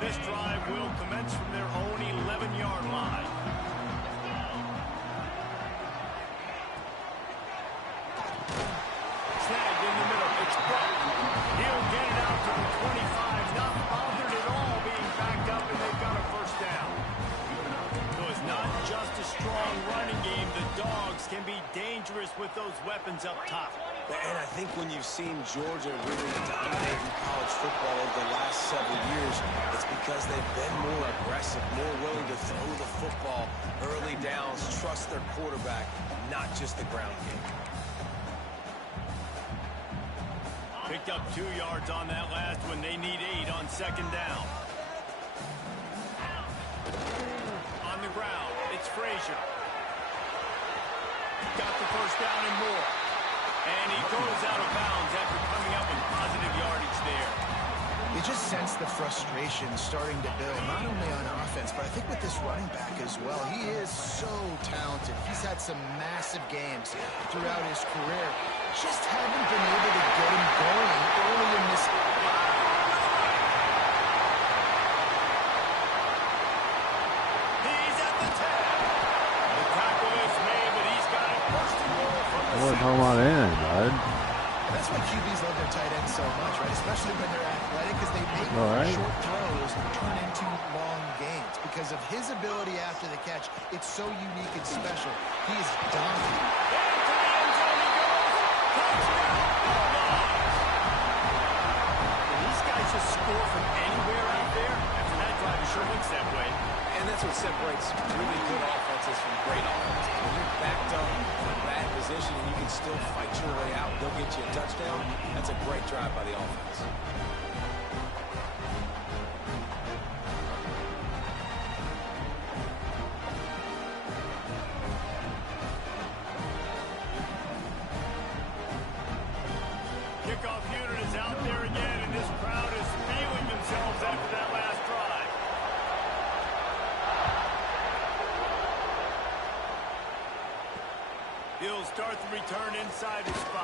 This drive will commence from their own 11-yard line. Snagged in the middle. It's Brock. He'll get it out to the 25. Not bothered at all being backed up, and they've got a first down. So it's not just a strong running game. The Dogs can be dangerous with those weapons up top. And I think when you've seen Georgia really dominate in college football over the last several years, it's because they've been more aggressive, more willing to throw the football early downs, trust their quarterback, not just the ground game. Picked up 2 yards on that last one. They need 8 on second down. On the ground, it's Frazier. Got the first down and more. And he goes out of bounds after coming up with positive yardage there. You just sense the frustration starting to build, not only on offense, but I think with this running back as well. He is so talented. He's had some massive games throughout his career. Just haven't been able to get him going early in this. He's at the 10. The tackle is made, but he's got it first and goal from the What home on in, bud? That's why QBs love their tight ends so much, right? Especially when they're athletic, because they make short throws turn into long gains. Because of his ability after the catch, it's so unique and special. He is dominant. Into the end zone he goes. Touchdown, Bulldogs. These guys just score from anywhere out there. After that drive, it sure looks that way. And that's what separates really good offenses from great offenses. When you're backed up in a bad position and you can still fight your way out, they'll get you a touchdown. That's a great drive by the offense. Kickoff unit is out there again, and this crowd is feeling themselves after that last drive. He'll start the return inside his 5.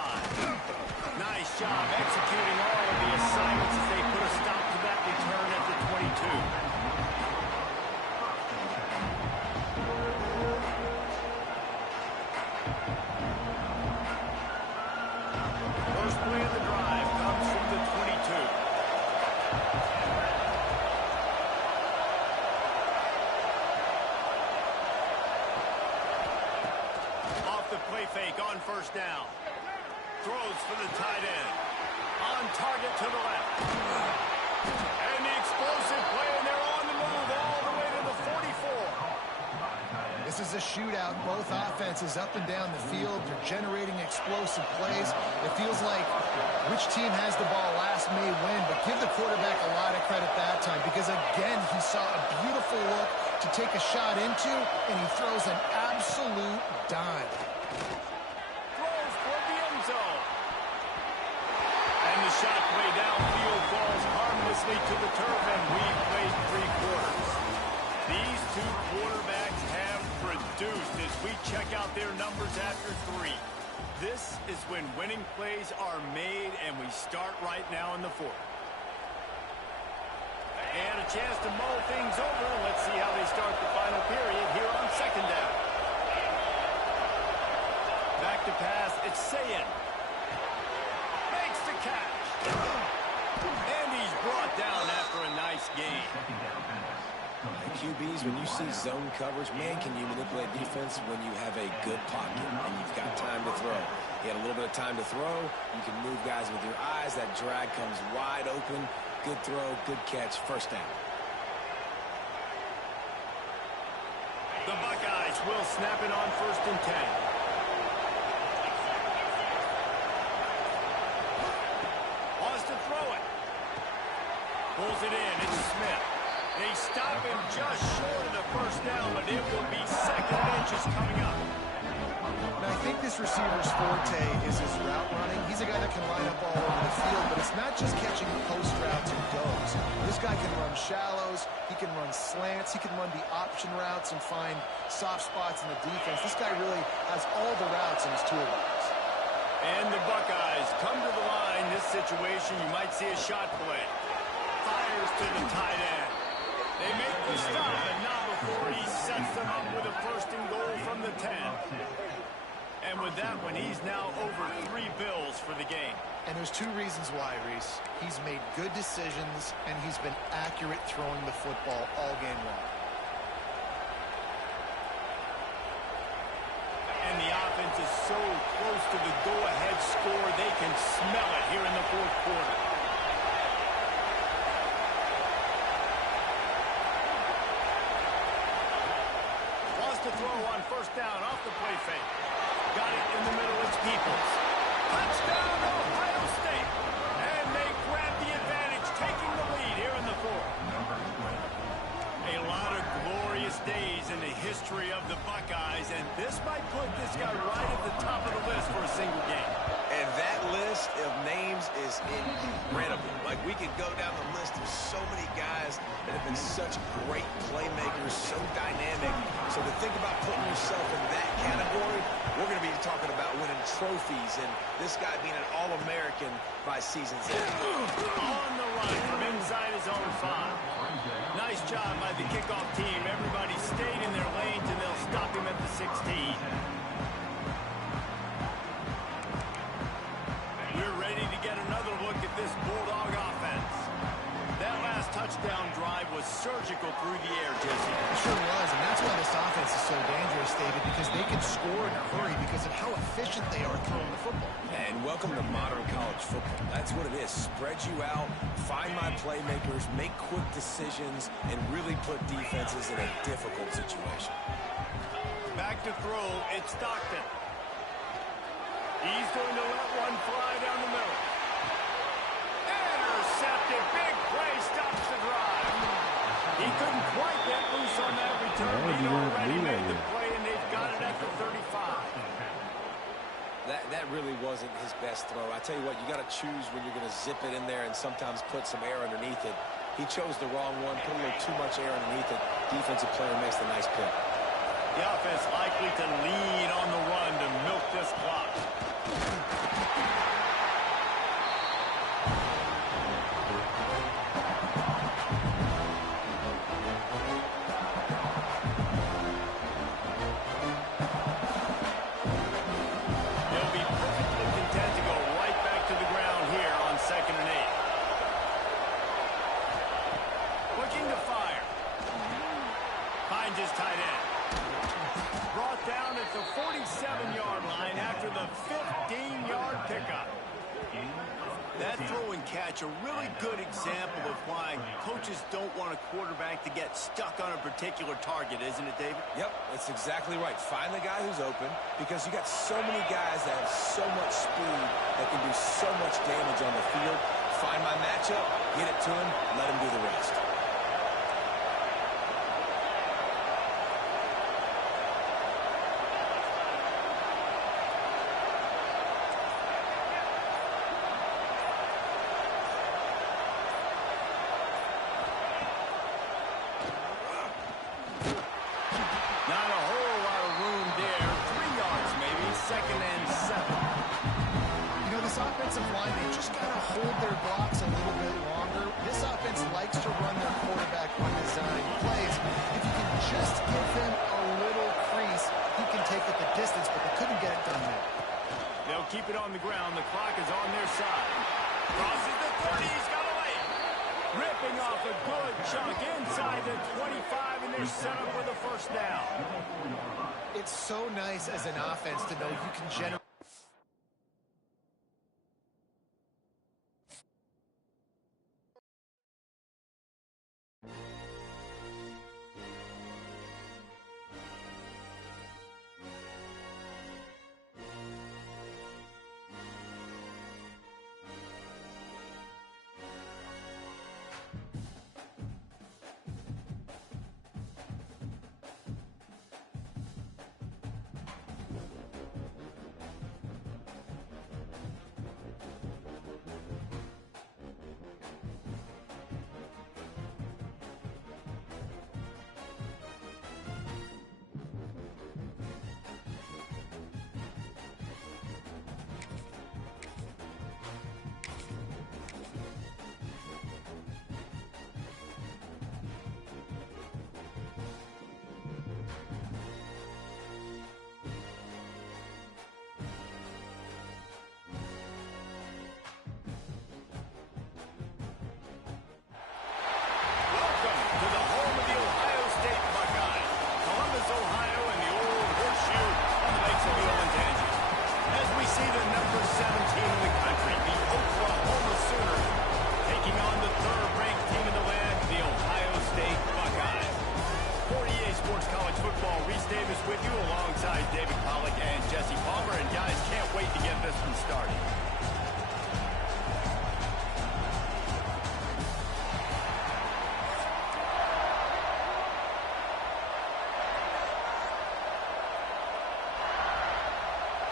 Nice job executing all of the assignments as they put a stop to that return at the 22. First play of the drive comes from the 22. Off the play fake on first down. Throws for the tight end. On target to the left. And the explosive play, and they're on the move all the way to the 44. This This is a shootout. Both offenses up and down the field. They're generating explosive plays. It feels like which team has the ball last may win, but give the quarterback a lot of credit that time because, again, he saw a beautiful look to take a shot into, and he throws an absolute dime. Throws for the end zone. And the shot play downfield falls harmlessly to the turf, and we've played 3 quarters. These 2 quarterbacks have produced as we check out their numbers after 3. This is when winning plays are made, and we start right now in the 4th. And a chance to mull things over. Let's see how they start the final period here on 2nd down. Back to pass, it's Ncaa. Makes the catch. And he's brought down after a nice gain. QBs, when you see zone coverage, man, can you manipulate defense when you have a good pocket and you've got time to throw. You had a little bit of time to throw. You can move guys with your eyes. That drag comes wide open. Good throw, good catch, 1st down. The Buckeyes will snap it on 1st and 10. Wants to throw it. Pulls it in. It's Smith. They stop him just short of the 1st down, but it will be 2nd and inches coming up. Now, I think this receiver's forte is his route running. He's a guy that can line up all over the field, but it's not just catching post routes and goes. This guy can run shallows, he can run slants, he can run the option routes and find soft spots in the defense. This guy really has all the routes in his toolbox. And the Buckeyes come to the line. This situation, you might see a shot play. Fires to the tight end. They make the stop, but not before he sets them up with a 1st and goal from the 10. And with that one, he's now over 3 bills for the game. And there's 2 reasons why, Reese. He's made good decisions, and he's been accurate throwing the football all game long. And the offense is so close to the go-ahead score, they can smell it here in the 4th quarter. Wants to throw on 1st down off the play fake. Got it in the middle, it's Peoples. Touchdown, Ohio State. And they grab the advantage, taking the lead here in the 4th. A lot of glorious days in the history of the Buckeyes, and this might put this guy right at the top of the list for a single game. And that list of names is incredible. Like, we could go down the list of so many guys that have been such great playmakers, so dynamic. So to think about putting yourself in that category, we're going to be talking about winning trophies and this guy being an All-American by season's end. On the run from inside his own 5. Nice job by the kickoff team. Everybody stayed in their lanes, and they'll stop him at the 16. We're ready to get another look at this Bulldog offense. That last touchdown drive was surgical through the air, Jesse. It sure was, and that's why this offense is so dangerous, David, because they can score in a hurry because of how efficient they are throwing the football. And welcome to modern college football. That's what it is. Spread you out, find my playmakers, make quick decisions, and really put defenses in a difficult situation. Back to throw, it's Stockton. He's going to let one fly down the middle. Intercepted, big play, stops the drive. He couldn't quite get loose on that return. He already made the play, and they've got it at the 35. That really wasn't his best throw. I tell you what, you got to choose when you're going to zip it in there and sometimes put some air underneath it. He chose the wrong one, put a little too much air underneath it. Defensive player makes the nice pick. The offense likely to lean on the run to milk this clock. They'll be perfectly content to go right back to the ground here on 2nd and 8. Looking to fire. Finds his tight end. Brought down at the 47-yard line after the 15-yard pickup. That throw and catch, a really good example of why coaches don't want a quarterback to get stuck on a particular target, isn't it, David? Yep, that's exactly right. Find the guy who's open, because you got so many guys that have so much speed that can do so much damage on the field. Find my matchup, get it to him, let him do the rest. Not a whole lot of room there. 3 yards maybe. 2nd and 7. You know, this offensive line, they just got to hold their blocks a little bit longer. This offense likes to run their quarterback on design plays. If you can just give him a little crease, he can take it the distance, but they couldn't get it done there. They'll keep it on the ground. The clock is on their side. Crosses the 30. He's got a lane. Ripping off a good chunk inside the 25, and they're set up for the first down. It's so nice as an offense to know you can generate.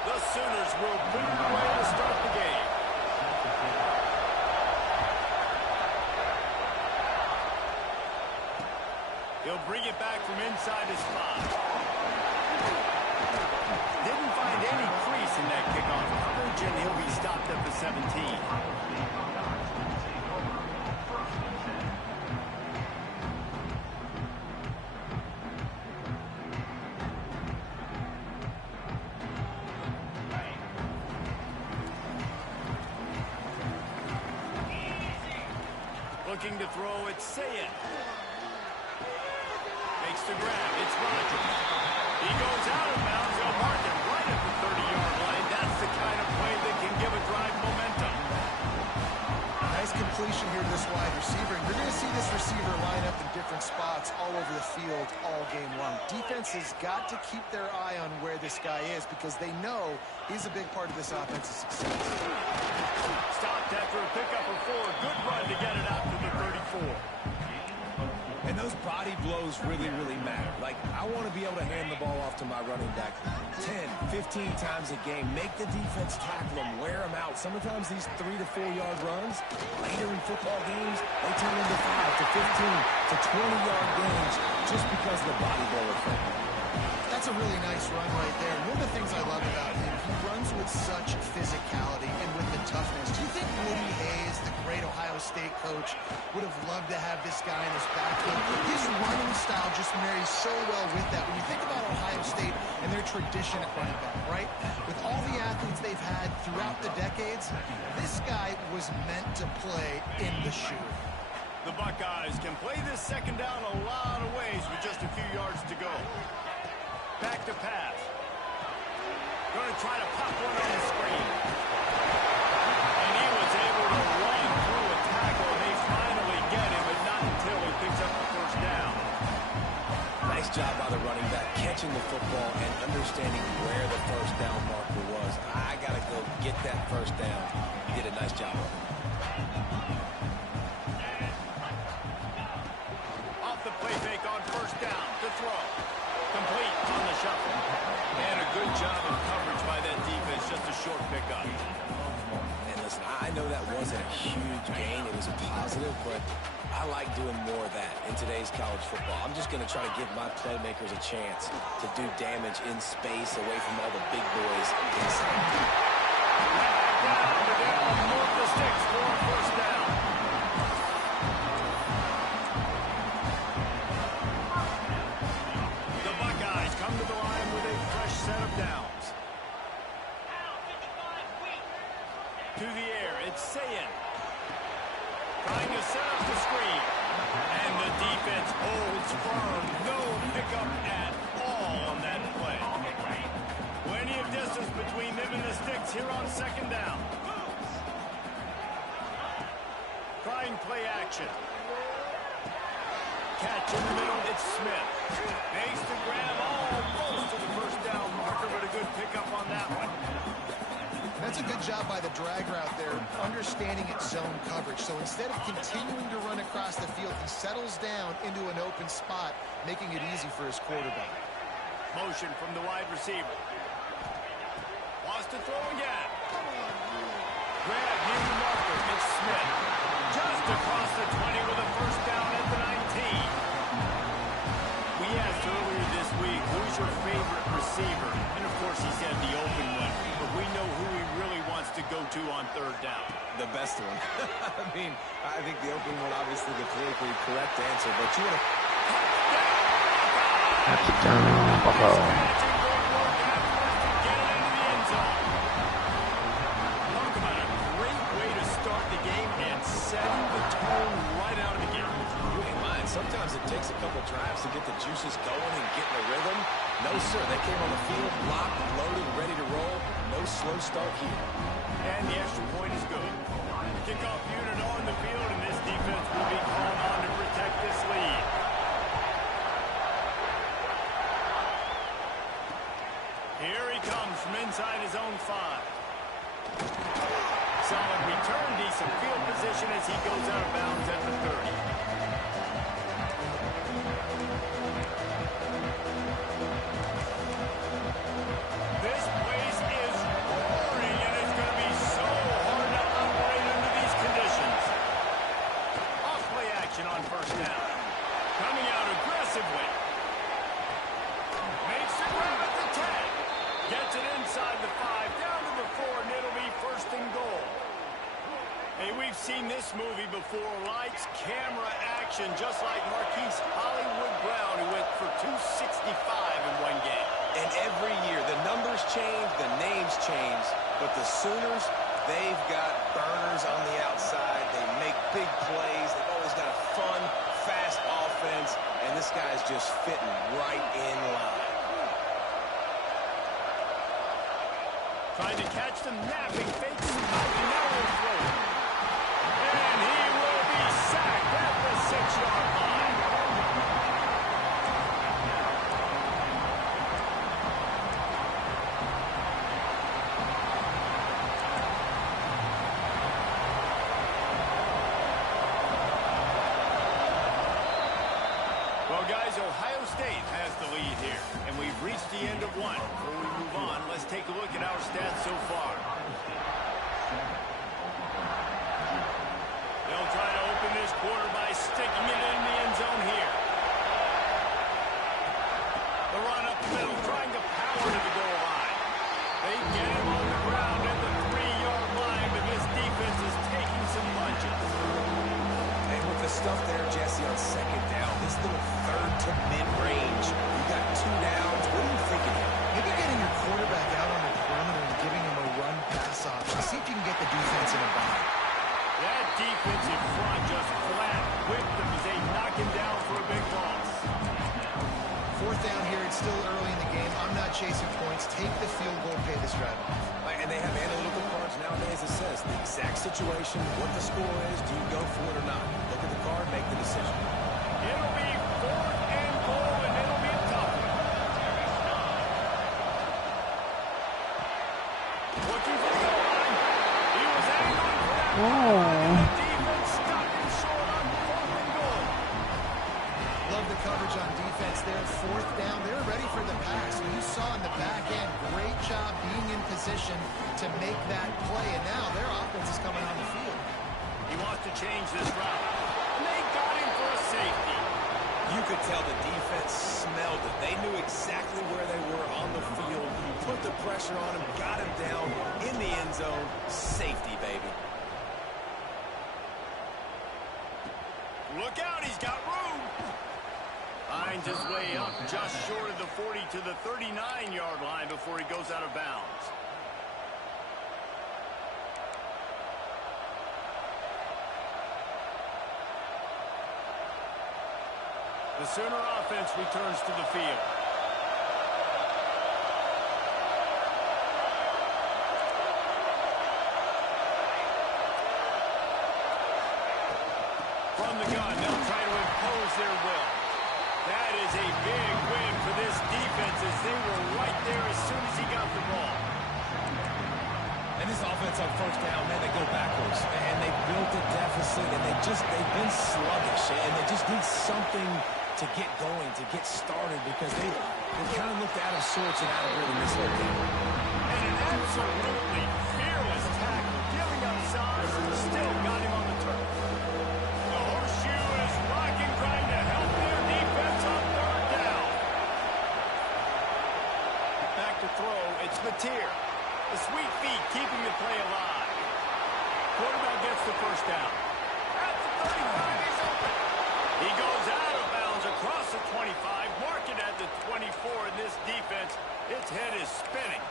The Sooners will bring it away to start the game. He'll bring it back from inside his 5. Didn't find any crease in that kickoff coverage, and he'll be stopped at the 17. Looking to throw, it's Ncaa. Makes the grab, it's Rodgers. He goes out of bounds, he'll mark it right at the 30-yard line. That's the kind of play that can give a drive momentum. Nice completion here to this wide receiver. And you're going to see this receiver line up in different spots all over the field all game long. Defense has got to keep their eye on where this guy is because they know he's a big part of this offense's success. Stopped after a pickup of 4. Good run to get it out to the 34. And those body blows really, really matter. Like, I want to be able to hand the ball off to my running back 10, 15 times a game. Make the defense tackle them, wear them out. Sometimes these 3 to 4 yard runs, later in football games, they turn into 5 to 15 to 20-yard games just because of the body blow effect. That's a really nice run right there. One of the things I love about him, he runs with such physicality and with the toughness. Do you think Woody Hayes, the great Ohio State coach, would have loved to have this guy in his backfield? His running style just marries so well with that. When you think about Ohio State and their tradition at running back, right? With all the athletes they've had throughout the decades, this guy was meant to play in the shoe. The Buckeyes can play this second down a lot of ways with just a few yards to go. Back to pass. Going to try to pop one on the screen. And he was able to run through a tackle, and they finally get Nice job by the running back, catching the football and understanding where the first down marker was. I got to go get that first down. He did a nice job of it. Off the play fake on first down. The throw. Complete on the shuffle. And a good job of coverage by that defense. Just a short pickup. And listen, I know that wasn't a huge gain. It was positive, but I like doing more of that in today's college football. I'm just going to try to give my playmakers a chance to do damage in space away from all the big boys inside. Move the sticks for a first down. The Buckeyes come to the line with a fresh set of downs. To the air, it's Sayin. Trying to set up the screen. And the defense holds firm. No pickup at all on that play. Plenty of distance between them and the sticks here on second down. Trying play action. Catch in the middle, it's Smith. Makes the grab almost to the first down marker, but a good pickup on that one. That's a good job by the drag route there, understanding its zone coverage. So instead of continuing to run across the field, he settles down into an open spot, making it easy for his quarterback. Motion from the wide receiver. Wants to throw again. Grab near the marker. It's Smith. Just across the 20 with a first down at the 19. We asked earlier this week, who's your favorite receiver? And of course he said the open one. But we know who he really wants to go to on third down. The best one. I mean, I think the open one, obviously the politically correct answer, but you want to... Touchdown, Buckeyes. Sometimes it takes a couple drives to get the juices going and get in the rhythm. No, sir. They came on the field, locked, loaded, ready to roll. No slow start here. And the extra point is good. Kickoff unit on the field, and this defense will be called on to protect this lead. Here he comes from inside his own 5. Solid return, decent field position as he goes out of bounds at the 30. This place is roaring, and it's going to be so hard to operate under these conditions. Off play action on first down. Coming out aggressively. Makes the grab at the 10. Gets it inside the 5, down to the 4, and it'll be first and goal. Hey, we've seen this movie before. Lights, camera, action, just like Marquise Hollywood Brown, who went for 265 in one game. And every year, the numbers change, the names change, but the Sooners, they've got burners on the outside. They make big plays. They've always got a fun, fast offense, and this guy's just fitting right in line. Trying to catch them napping, fakes and now will throw it. And he will be sacked at the 6-yard line. Well, guys, Ohio State has the lead here, and we've reached the end of one. Before we move on, let's take a look at our stats so far. They'll try to open this quarter by sticking it in the end zone here. The run up the middle, trying to power to the goal line. They get him on the ground at the 3-yard line, but this defense is taking some punches. And with the stuff there, Jesse, on second down, this little third to mid-range, you got 2 downs. What are you thinking here? Maybe getting your quarterback out on the perimeter and giving him a run-pass option. See if you can get the defense in a bind. That defensive front just flat whipped them as they knock him down for a big loss. 4th down here. It's still early in the game. I'm not chasing points. Take the field goal, pay this drive off. And they have analytical cards nowadays that says the exact situation, what the score is, do you go for it or not? Look at the card, make the decision. It'll be 4th and goal, and it'll be Defense stopped him short on 4th and goal. Love the coverage on defense there. 4th down. They're ready for the pass. You saw in the back end, great job being in position to make that play. And now their offense is coming on the field. He wants to change this route. And they got him for a safety. You could tell the defense smelled it. They knew exactly where they were on the field. Put the pressure on him, got him down in the end zone. Safety, baby. Look out, he's got room. Finds his way up just short of the 40 to the 39-yard line before he goes out of bounds. The Sooner offense returns to the field. From the gun, they'll try to impose their will. That is a big win for this defense as they were right there as soon as he got the ball. And this offense on 1st down, man, they go backwards. And they built a deficit, and they've been sluggish. And they just need something to get going, to get started, because they kind of looked out of sorts and out of rhythm this whole game. And an absolutely fearless tackle, giving up size, still got him on the turf. The horseshoe is rocking, trying to help their defense on 3rd down. Back to throw, it's Mateer. The sweet feet keeping the play alive. Quarterback gets the 1st down. At the 35, he's open. He goes out of bounds across the 25, mark it at the 24, and this defense, its head is spinning.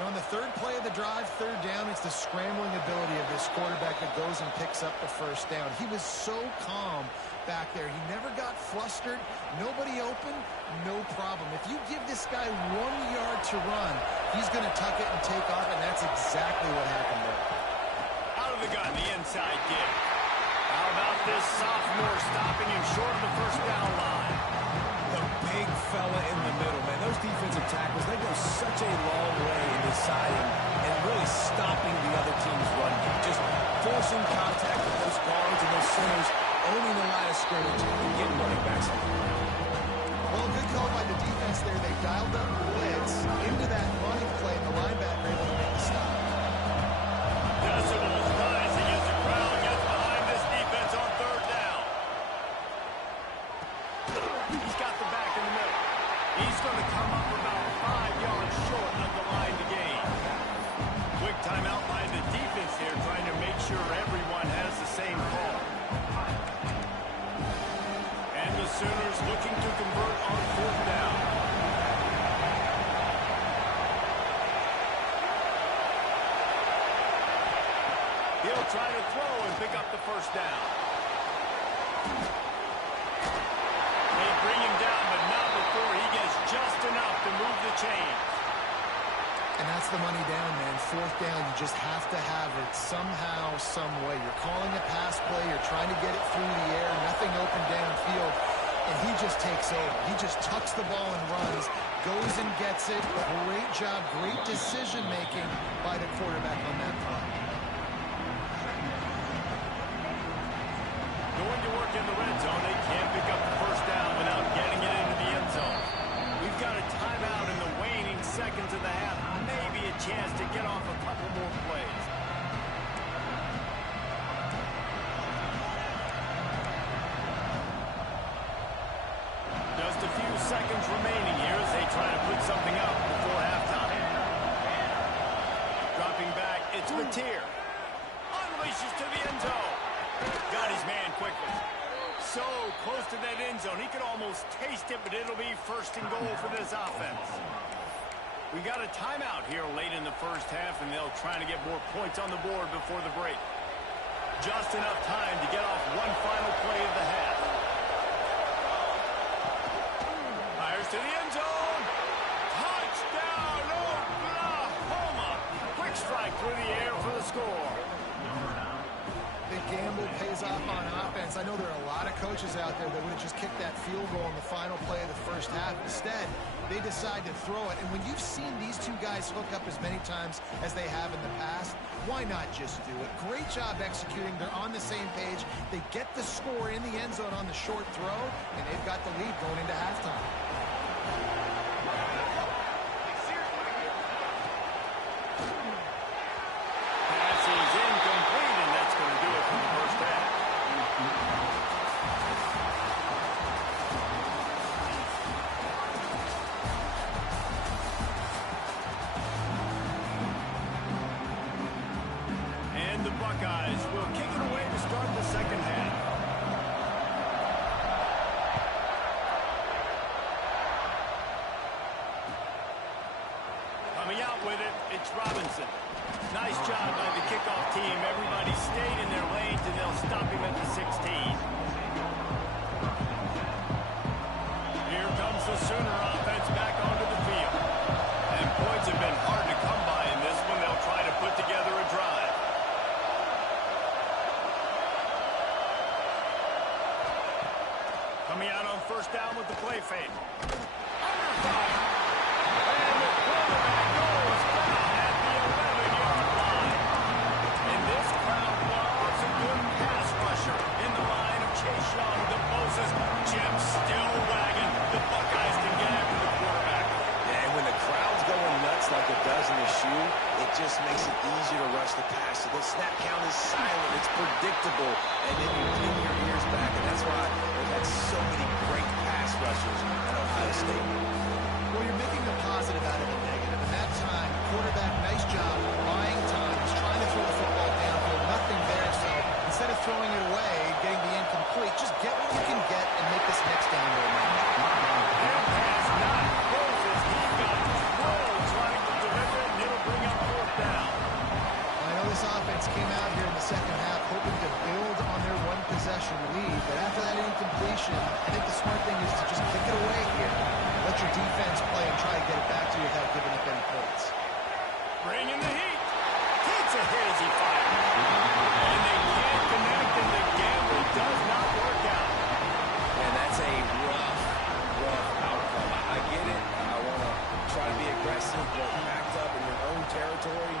Now on the 3rd play of the drive, 3rd down, it's the scrambling ability of this quarterback that goes and picks up the 1st down. He was so calm back there. He never got flustered. Nobody open, no problem. If you give this guy 1 yard to run, he's going to tuck it and take off, and that's exactly what happened there. Out of the gun, the inside give. How about this sophomore stopping him short of the 1st down line? The big fella in the middle, man. Those defensive tackles, they go such a long way in deciding and really stopping the other team's run game. Just forcing contact with those guards and those centers, owning the line of scrimmage and getting running backs on the line. Well, good call by the defense there. They dialed up blitz into that running play, and the linebacker able to make the stop. Decibels rising as the crowd gets behind this defense on 3rd down. He's got the back in the middle. He's going to come up about 5 yards short of the line to gain. Quick timeout by the defense here, trying to make sure everyone has the same call. And the Sooners looking to convert on 4th down. He'll try to throw and pick up the 1st down. They bring him down, but not before he gets just enough to move the chains. And that's the money down, man. 4th down, you just have to have it somehow, some way. You're calling a pass play. You're trying to get it through the air. Nothing open downfield. And he just takes over. He just tucks the ball and runs, goes and gets it. Great job, great decision-making by the quarterback on that play. Going to work in the red zone. They can't pick up the 1st down without getting it into the end zone. We've got a timeout in the waning seconds of the half. Maybe a chance to get off a couple more plays. Just a few seconds remaining here as they try to put something up before halftime. Dropping back, it's Mateer. Unleashes to the end zone. Got his man quickly. So close to that end zone. He could almost taste it, but it'll be 1st and goal for this offense. We got a timeout here late in the 1st half, and they'll try to get more points on the board before the break. Just enough time to get off one final play of the half. Fires to the end zone. Touchdown, Oklahoma. Quick strike through the air for the score. The gamble pays off on offense. Fellas, I know there are a lot of coaches out there that would have just kicked that field goal in the final play of the first half. Instead, they decide to throw it. And when you've seen these two guys hook up as many times as they have in the past, why not just do it? Great job executing. They're on the same page. They get the score in the end zone on the short throw, and they've got the lead going into halftime. Pass is incomplete, and that's going to do it for the first half. And the Buckeyes will kick it away to start the second half. Coming out with it, it's Robinson. Nice job by the kickoff team. Everybody stayed in their lanes, and they'll stop him at the 16. Here comes the Sooner offense back onto the field. And points have been hard to come by in this one. They'll try to put together a drive. Coming out on first down with the play fake. Under fire. And the quarterback goes down at the 11-yard line. And this crowd loves a good pass rusher in the line of Chase Young, the Moses. Jim still wagging. The Buckeyes can get after the quarterback. Yeah, and when the crowd's going nuts like it does in the shoe, it just makes it easier to rush the pass. So the snap count is silent. It's predictable. And then you pin your ears back. And that's why they've had so many great pass rushers at Ohio State. Well, you're making a positive out of a negative. And that time, quarterback, nice job, buying time. He's trying to throw the football downfield. Nothing there. So instead of throwing it away, getting the incomplete, just get what you can get and make this next down roll. Their pass not closes. He got roll trying to deliver it, and it'll bring up fourth down. I know this offense came out here in the second half hoping to build on their one-possession lead, but after that incompletion, I think the smart thing is to just kick it away here. Let your defense play and try to get it back to you without giving up any points. Bringing the heat. Takes a hit as he fires. And they can't connect, and the gamble does not work out. And that's a rough outcome. I get it. I want to try to be aggressive, but backed up in your own territory,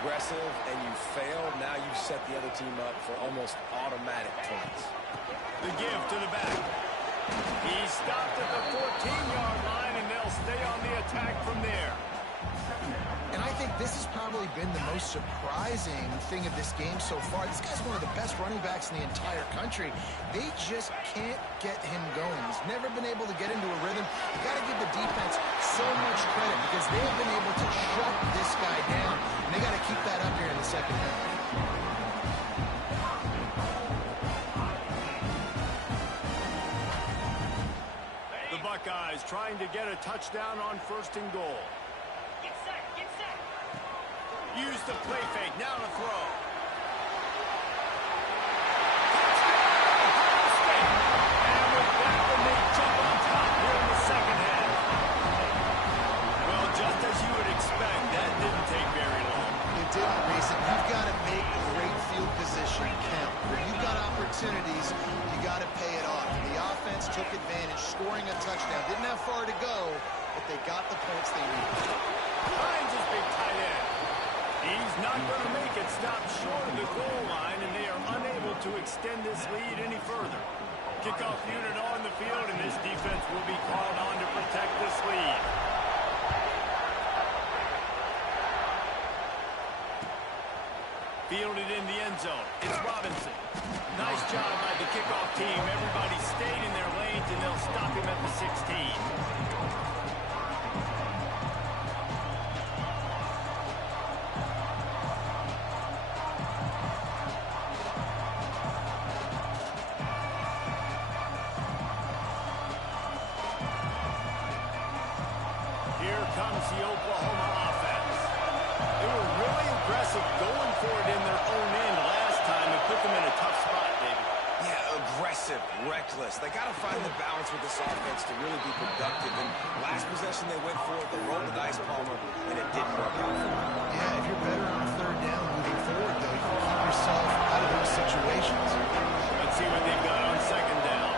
aggressive, and you fail. Now you've set the other team up for almost automatic points. The give to the back. He stopped at the 14-yard line, and they'll stay on the attack from there. And I think this has probably been the most surprising thing of this game so far. This guy's one of the best running backs in the entire country. They just can't get him going. He's never been able to get into a rhythm. You got to give the defense so much credit because they have been able to shut this guy down. And they got to keep that up here in the second half. The Buckeyes trying to get a touchdown on first and goal. Get set, get set. Use the play fake. Now to throw. And with that one, they jump on top here in the second half. Well, just as you would expect, that didn't take very long. It didn't, Mason. You've got to make great field position count. When you've got opportunities, you got to pay it off. And the offense took advantage, scoring a touchdown. Didn't have far to go, but they got the points they needed. Hines is big tight end. He's not going to make it. Stop short of the goal line, and they are unable to extend this lead any further. Kickoff unit on the field, and this defense will be called on to protect this lead. Fielded in the end zone. It's Robinson. Nice job by the kickoff team. Everybody stayed in their lanes, and they'll stop him at the 16. Here comes the Oklahoma offense. They were really aggressive going for it in their own end last time and put them in a tough spot, David. Yeah, aggressive, reckless. They got to find the balance with this offense to really be productive. And last possession they went for it, they rolled the dice, Palmer, and it didn't work out for them. Yeah, if you're better on third down moving forward, though, you can keep yourself out of those situations. Let's see see what they've got on second down.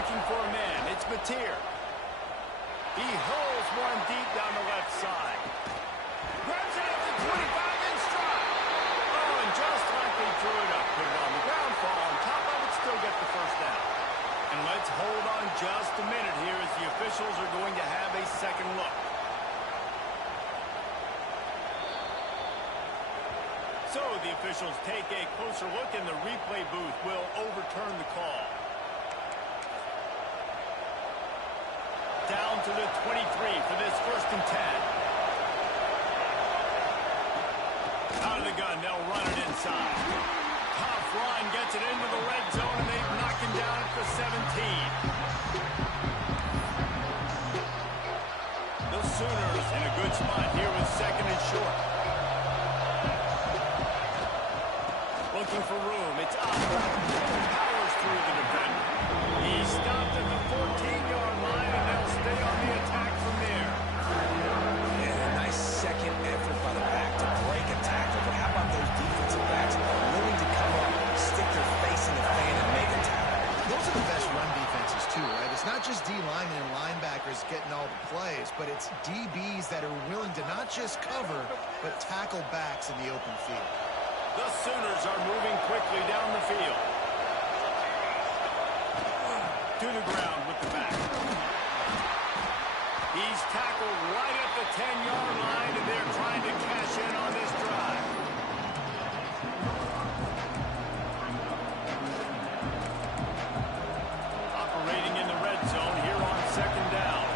Looking for a man. It's Mateer. He hurls one deep down the left side. Grabs it at the 25 in stride. Oh, and just like they drew it up, put it on the ground, fall on top of it, still get the first down. And let's hold on just a minute here as the officials are going to have a second look. So the officials take a closer look and the replay booth will overturn the call. Down to the 23 for this 1st and 10. Out of the gun, they'll run it inside. Tough run gets it into the red zone, and they knock him down at the 17. The Sooners in a good spot here with 2nd and short. Looking for room, it's up. Powers through the defender. He stopped at the 14-yard line, and they'll stay on the attack from there. Yeah, a nice second effort by the back to break a tackle. But how about those defensive backs willing to come up, stick their face in the fan, and make a tackle? Those are the best run defenses, too, right? It's not just D linemen and linebackers getting all the plays, but it's DBs that are willing to not just cover, but tackle backs in the open field. The Sooners are moving quickly down the field. To the ground with the back. He's tackled right at the 10-yard line, and they're trying to cash in on this drive. Operating in the red zone here on 2nd down.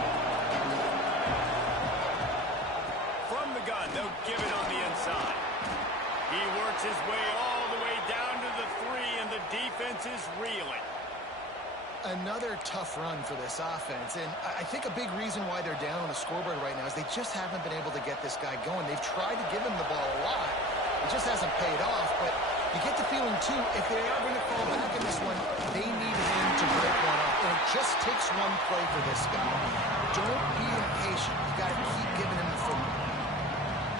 From the gun, they'll give it on the inside. He works his way all the way down to the 3, and the defense is reeling. Another tough run for this offense, and I think a big reason why they're down on the scoreboard right now is they just haven't been able to get this guy going. They've tried to give him the ball a lot. It just hasn't paid off, but you get the feeling, too, if they are going to fall back in this one, they need him to break one up. And it just takes one play for this guy. Don't be impatient. You got to keep giving him the football.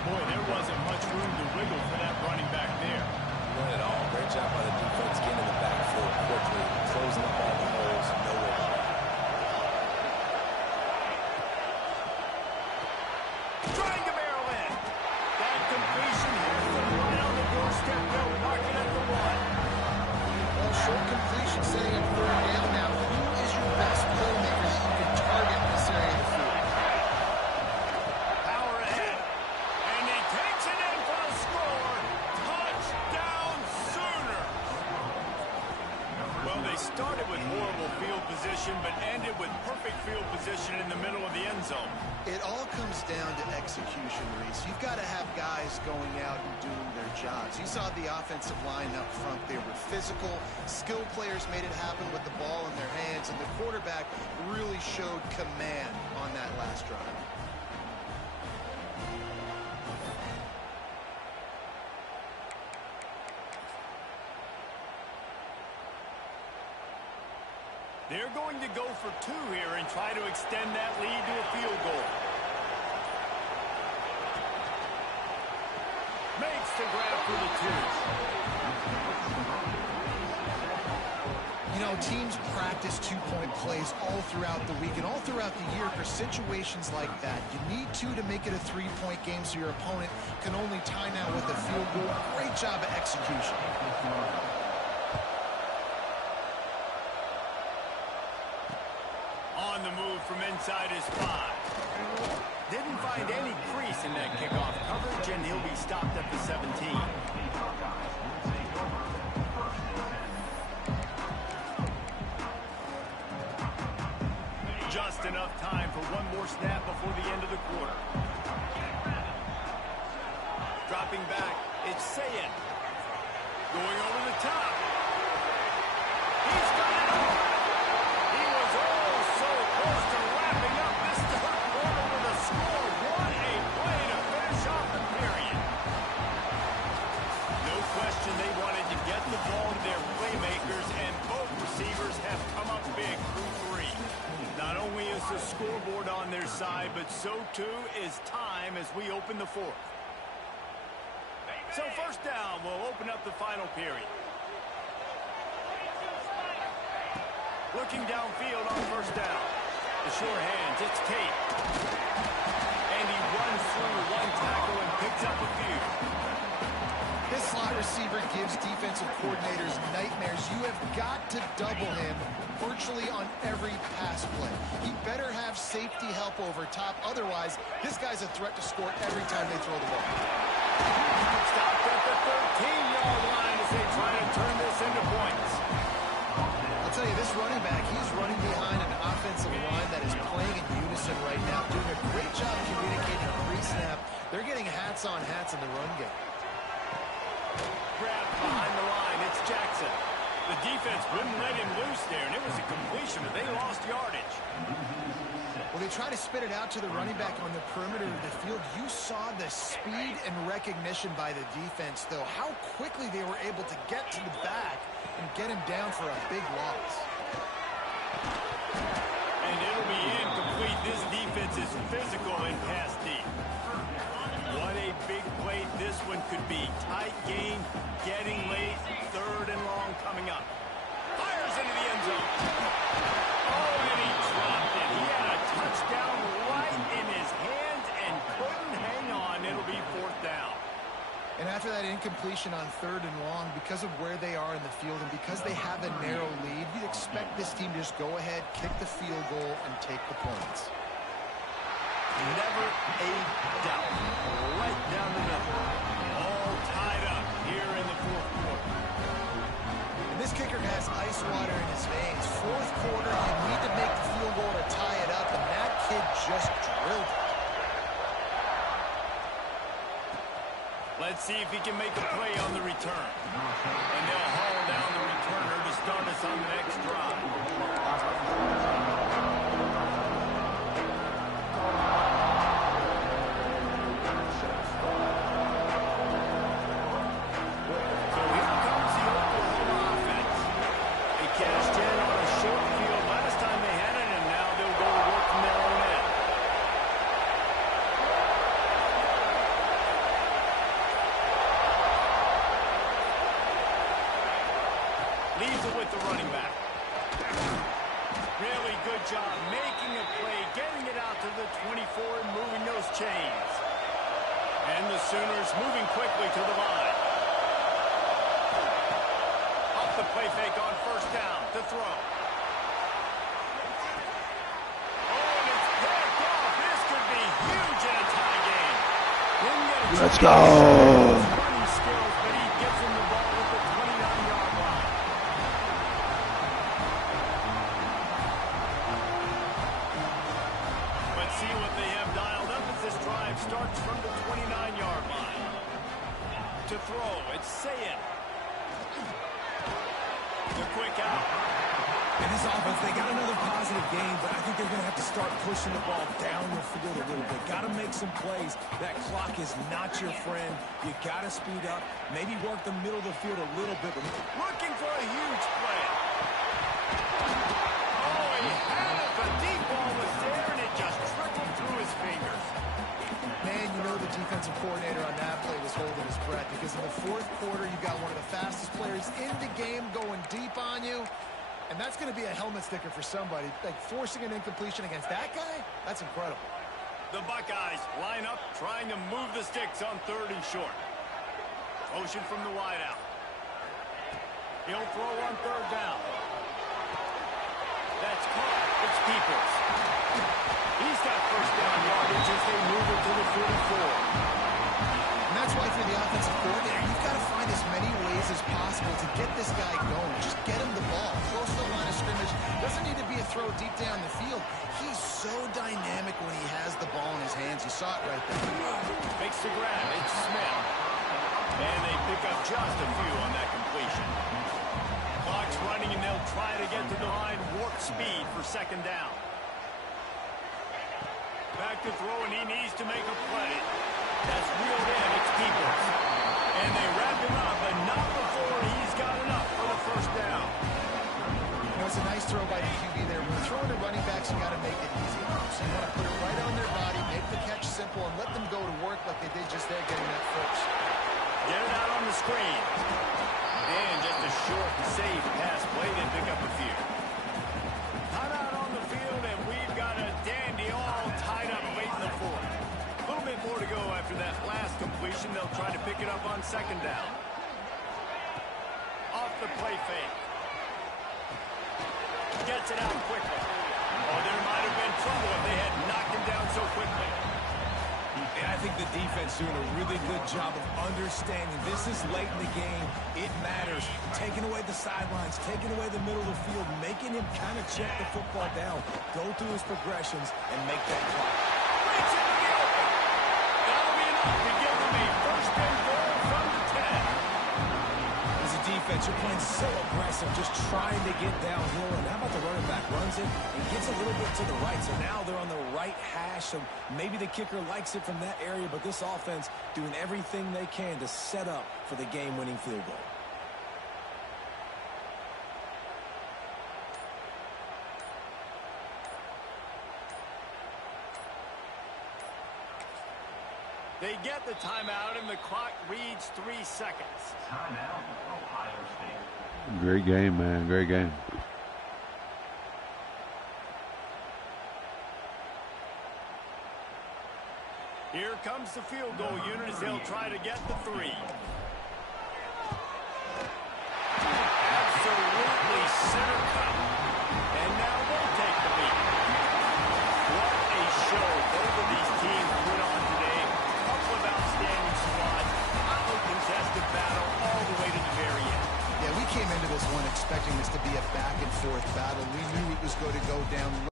Boy, there wasn't much room to wiggle for that running back there. Not at all. Great job by the defense getting in the backfield quickly, closing up all the holes, nowhere to run. Trying to barrel in. That completion has them right on the doorstep. They'll mark it at the 1. Well, short completion setting up 3rd down now. Who is your best playmaker that you can target in this area of the field? Power ahead. And he takes it in for the score. Touchdown, Sooners. Well, they started with horrible field position, but ended with perfect field position in the middle of the end zone. It all comes down to execution, Reese. You've got to have guys going out and doing their jobs. You saw the offensive line up front. They were physical. Skilled players made it happen with the ball in their hands, and the quarterback really showed command on that last drive. They're going to go for 2 here and try to extend that lead to a field goal. Makes the grab for the 2. You know, teams practice 2-point plays all throughout the week and all throughout the year for situations like that. You need 2 to make it a 3-point game so your opponent can only tie now with a field goal. Great job of execution. On the move from inside his 5. Didn't find any crease in that kickoff coverage, and he'll be stopped at the 17. Just enough time for one more snap before the end of the quarter. Dropping back, it's Ncaa. Going over the top. He's got it all. He was oh so close to wrapping up this 3rd quarter with a score. What a play to finish off the period. No question they wanted to get the ball to their playmakers, and both receivers have come up big through 3. Not only is the scoreboard on their side, but so too is time as we open the 4th. So 1st down will open up the final period. Looking downfield on first down. The sure hands, it's Tate. And he runs through one tackle and picks up a few. This slot receiver gives defensive coordinators nightmares. You have got to double him virtually on every pass play. He better have safety help over top. Otherwise, this guy's a threat to score every time they throw the ball. Stopped at the 13-yard line as they try to turn this into points. I'll tell you, this running back, he's running behind an offensive line that is playing in unison right now, doing a great job communicating pre-snap. They're getting hats on hats in the run game. Grab behind the line, it's Jackson. The defense wouldn't let him loose there, and it was a completion, but they lost yardage. Well, they try to spit it out to the running back on the perimeter of the field. You saw the speed and recognition by the defense, though. How quickly they were able to get to the back and get him down for a big loss. And it'll be incomplete. This defense is physical and pass deep. What a big play this one could be. Tight game, getting late, third and long coming up. Fires into the end zone. Oh, and he dropped it. He had a touchdown right in his hands and couldn't hang on. It'll be fourth down. And after that incompletion on third and long, because of where they are in the field and because they have a narrow lead, you'd expect this team to just go ahead, kick the field goal, and take the points. Never a doubt. Right down the middle. All tied up here in the fourth quarter. And this kicker has ice water in his veins. Fourth quarter, you need to make the field goal to tie it up, and that kid just drilled it. Let's see if he can make a play on the return. And they'll haul down the returner to start us on the next drive. So here comes the Oklahoma offense. They cashed in on a short field last time they had it, and now they'll go to work from their own end. Leaves it with the running back. Really good job making a play, getting it out to the 24 and moving those chains. And the Sooners moving quickly to the line. Off the play fake on first down to throw. Oh, and it's picked off. This could be huge in a tie game. Let's go. Running skills, but he gives him the ball at the 29-yard line. Let's see what they have dialed up as this drive starts from the 29-yard line. To throw, it's Sayed. The quick out. And this offense, they got another positive game, but I think they're going to have to start pushing the ball down the field a little bit. Got to make some plays. That clock is not your friend. You got to speed up, maybe work the middle of the field a little bit. Looking for a huge play. Oh, he had it. The deep ball was there, and it just trickled through his fingers. Man, you know the defensive coordinator on that play was holding his breath because in the fourth quarter, you got one of the fastest players in the game going deep on you. And that's going to be a helmet sticker for somebody. Like forcing an incompletion against that guy, that's incredible. The Buckeyes line up, trying to move the sticks on third and short. Motion from the wideout. He'll throw on third down. That's caught. It's Peoples. He's got first down yardage as they move it to the 44. And that's why for the offensive coordinator, you've got to find as many ways as possible to get this guy going. Just get him the ball close to the line of scrimmage. Doesn't need to be a throw deep down the field. He's so dynamic when he has the ball in his hands. You saw it right there. Makes the grab. It's Smith. And they pick up just a few on that completion. Clock's running, and they'll try to get to the line. Warp speed for second down. Back to throw, and he needs to make a play. That's reeled in. It's Peoples. And they wrap him up, but not before he's got enough for the first down. You know, it's a nice throw by the QB there. When you're throwing to running backs, you got to make it easy. So you want to put it right on their body, make the catch simple, and let them go to work like they did just there getting that first. Get it out on the screen. And just a short, safe pass play to pick up a few. up on second down. Off the play fake. Gets it out quickly. Oh, there might have been trouble if they had knocked him down so quickly. And I think the defense doing a really good job of understanding this is late in the game. It matters. Taking away the sidelines, taking away the middle of the field, making him kind of check the football down, go through his progressions, and make that clock. Reach into the open. That'll be enough to give them a first and goal from the 10. As a defense, you're playing so aggressive, just trying to get downhill. And how about the running back runs it and gets a little bit to the right. So now they're on the right hash. So maybe the kicker likes it from that area, but this offense doing everything they can to set up for the game-winning field goal. They get the timeout, and the clock reads 3 seconds. Timeout, Ohio State. Great game, man. Great game. Here comes the field goal unit as they'll try to get the 3. Absolutely center cut. And now they'll take the lead. What a show both of these teams put on today. Couple of outstanding squads. Hotly contested battle all the way to the very end. Yeah, we came into this one expecting this to be a back-and-forth battle. We knew it was going to go down.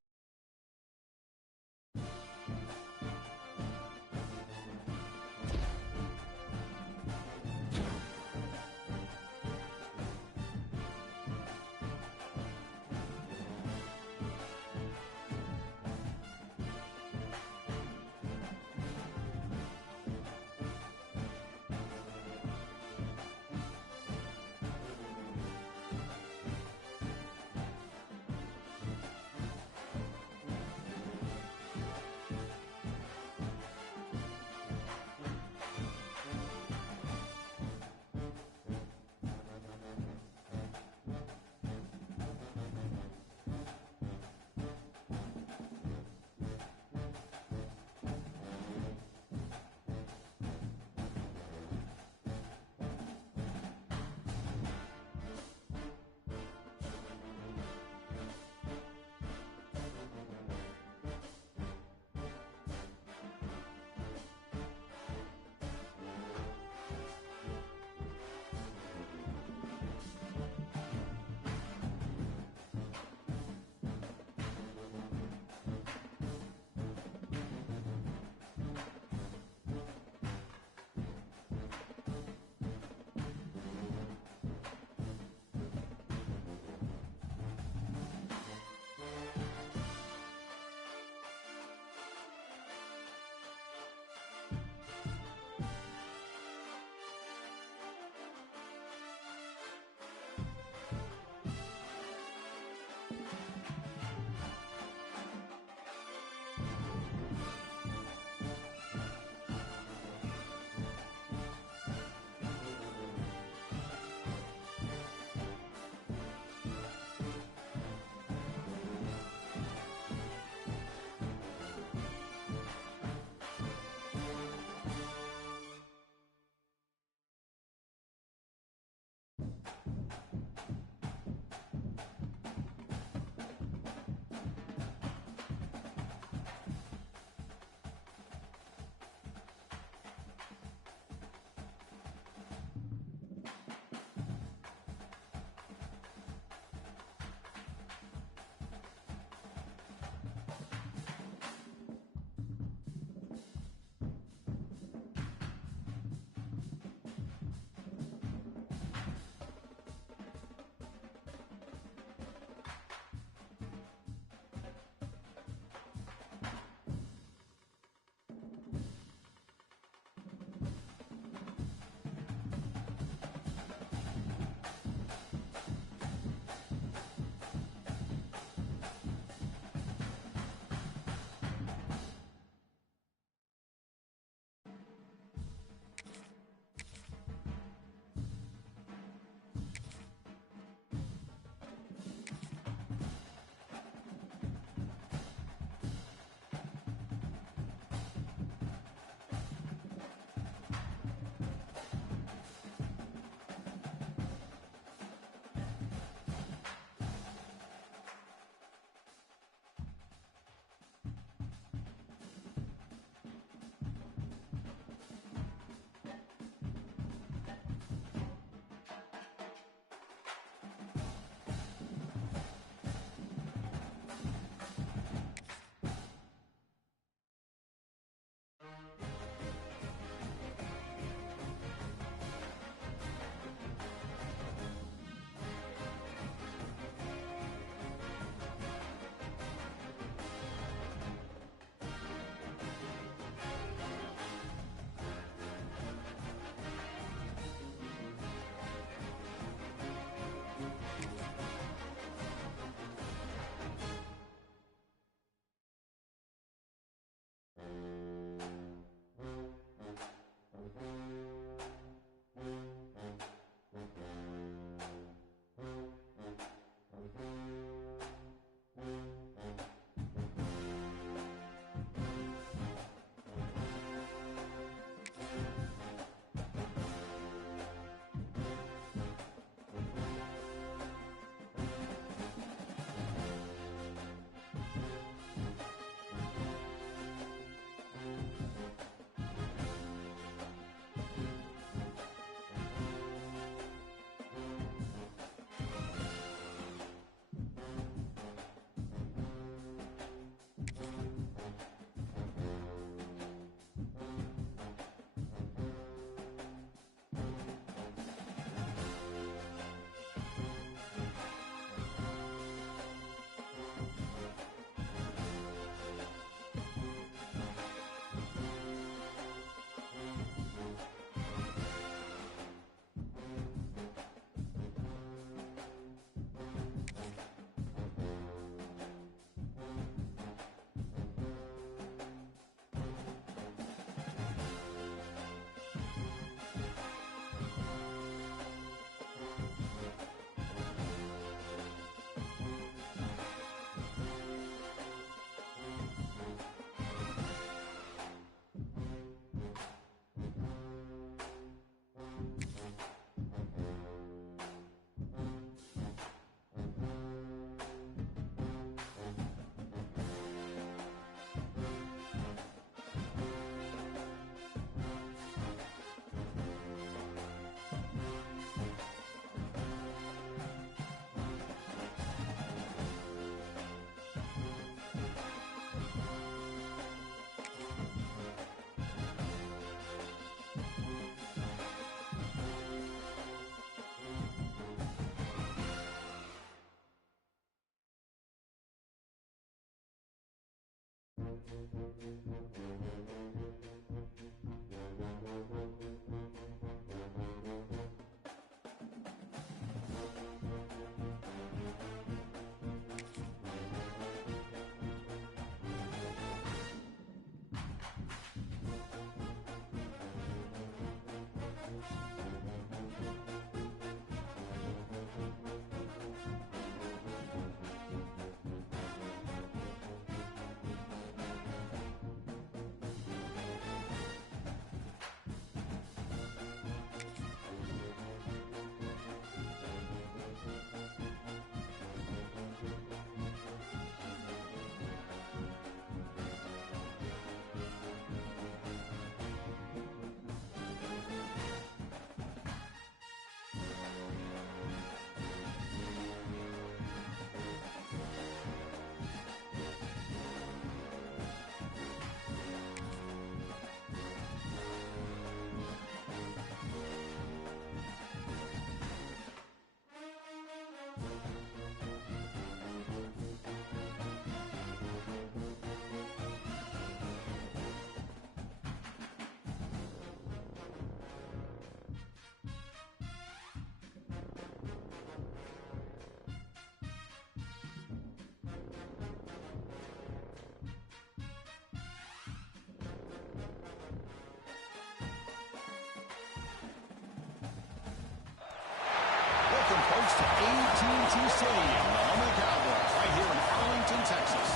Welcome, folks, to AT&T Stadium, the home of the Cowboys, right here in Arlington, Texas.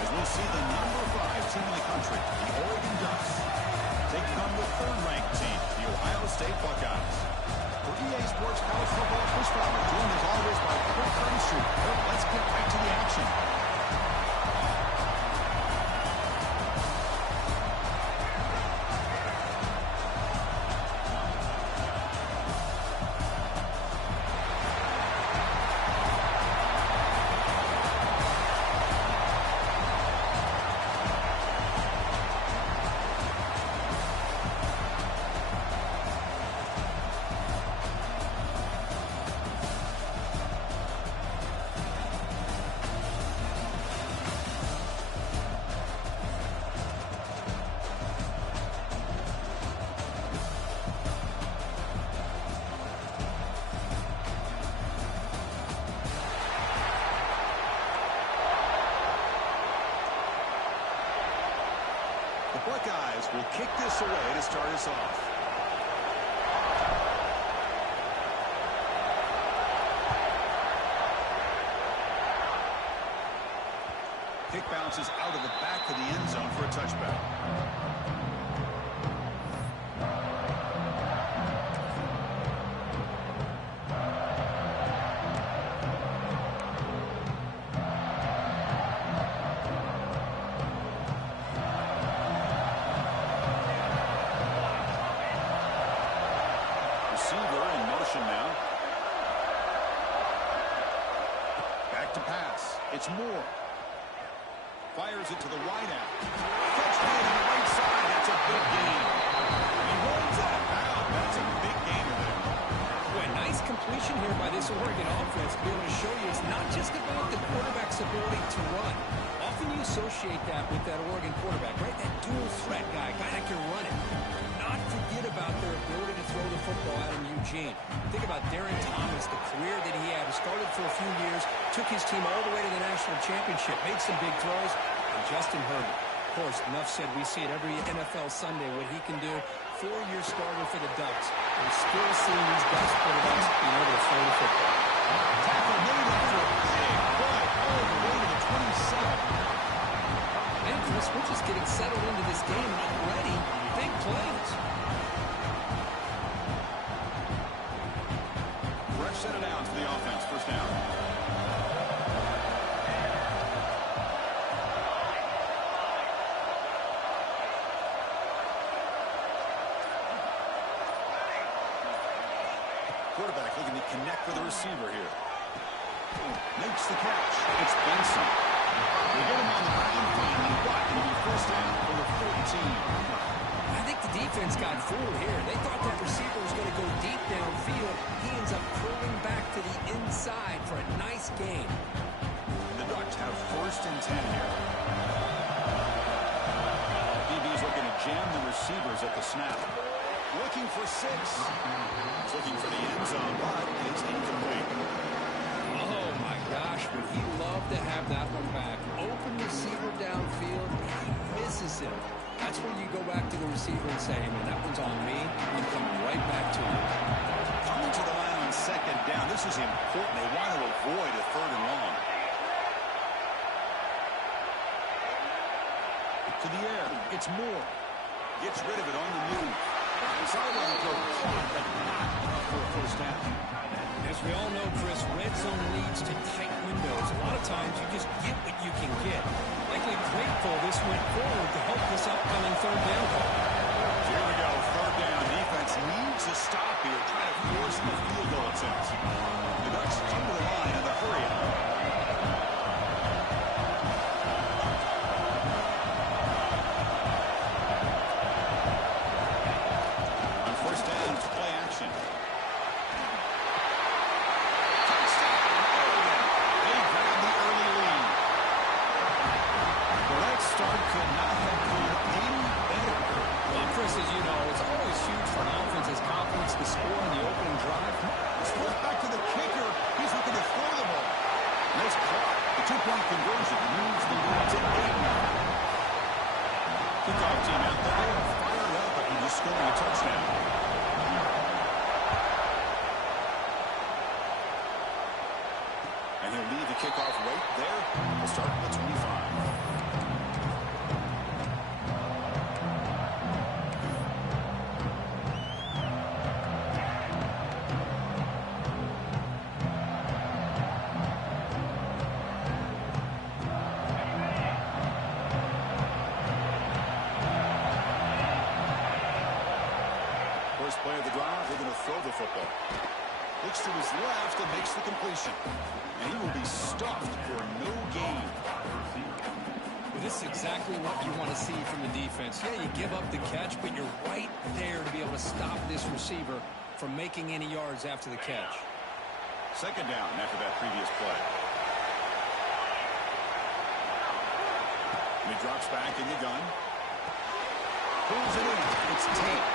As we'll see the number 5 team in the country, the Oregon Ducks, taking on the 3rd-ranked team, the Ohio State Buckeyes. For EA Sports College Football, Chris Fowler, joined as always by Kirk Street. Kirk, let's get right to the action. Buckeyes will kick this away to start us off. Kick bounces out of the back of the end zone for a touchback. Now. Back to pass. It's Moore. Fires it to the wideout. Catch made on the right side. That's a big gain. He runs out of bounds. That's a big gain there. Boy, nice completion here by this Oregon offense to be able to show you it's not just about the quarterback's ability to run. Often you associate that with that Oregon quarterback, right? That dual threat guy that can run it. Not forget about their ability to throw the football out in Eugene. Think about Darren Thomas, the career that he had. He started for a few years, took his team all the way to the national championship, made some big throws, and Justin Herbert. Of course, enough said, we see it every NFL Sunday what he can do. 4-year starter for the Ducks. We're still seeing these Ducks quarterbacks being able to throw the football. Tackle made after a big play all the way to the 27. And Chris, we're just getting settled into this game and already big plays. Fresh set it down to the offense. First down. Quarterback looking to connect with the receiver here. Makes the catch. It's Benson. They get him on the ground finally, but it'll be first down for the 14. I think the defense got fooled here. They thought that receiver was going to go deep downfield. He ends up curling back to the inside for a nice gain. The Ducks have first and 10 here. at the snap. Looking for 6. He's looking for the end zone, but it's incomplete. Oh, my gosh, would he love to have that one back. Open receiver downfield, he misses him. That's where you go back to the receiver and say, hey, man, that one's on me. I'm coming right back to you. Coming to the line on 2nd down. This is important. They want to avoid a 3rd and long. To the air. It's Moore. Gets rid of it on the move. Sideline throw caught, but not enough for a first down. As we all know, Chris, red zone leads to tight windows. A lot of times you just get what you can get. Likely grateful this went forward to help this upcoming 3rd down call. Here we go, 3rd down. Defense needs a stop here, trying to force the field goal attempt. The Ducks come to the line in the hurry up. On 1st down, it's play action. Could not have gone any better. Well, Chris, as you know, it's always huge for an offense's confidence to score on the opening drive. Split back to the kicker. He's looking to throw the ball. Nice caught. The 2-point conversion moves the lead to 8 now. Kickoff team out there. They are fired up after just scoring a touchdown. And he'll leave the kickoff right there. We'll start with the 25. Play of the drive, they're going to throw the football. Looks to his left and makes the completion. And he will be stuffed for no gain. Well, this is exactly what you want to see from the defense. Yeah, you give up the catch, but you're right there to be able to stop this receiver from making any yards after the catch. 2nd down after that previous play. And he drops back in the gun. Pulls it in. It's Tate.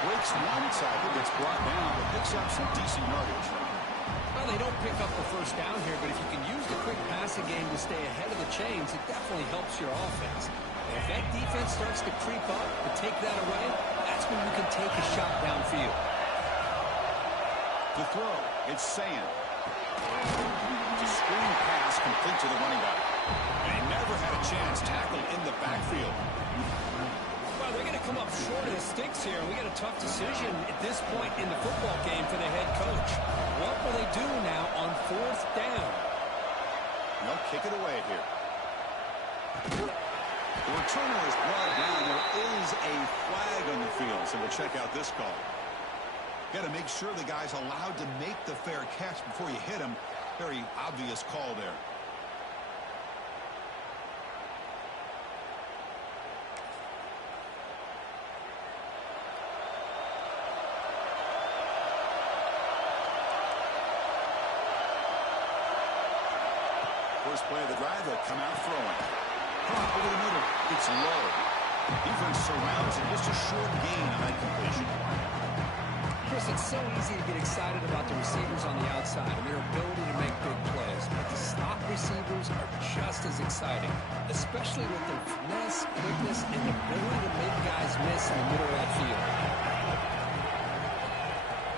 Breaks one tackle, gets brought down, but picks up some decent yardage. Well, they don't pick up the first down here, but if you can use the quick passing game to stay ahead of the chains, it definitely helps your offense. And if that defense starts to creep up and take that away, that's when you can take a shot downfield. To throw, it's Ncaa. It's a screen pass complete to the running back. And he never had a chance tackled in the backfield. Well, they're going to come up short of the sticks here. We got a tough decision at this point in the football game for the head coach. What will they do now on 4th down? They'll kick it away here. The returner is brought down. There is a flag on the field, so we'll check out this call. Got to make sure the guy's allowed to make the fair catch before you hit him. Very obvious call there. First play of the drive, they'll come out throwing. Drop over the middle. It's low. Defense surrounds it. Just a short gain on that completion. Chris, it's so easy to get excited about the receivers on the outside and their ability to make big plays. But the slot receivers are just as exciting, especially with their finesse, quickness, and the ability to make guys miss in the middle of that field.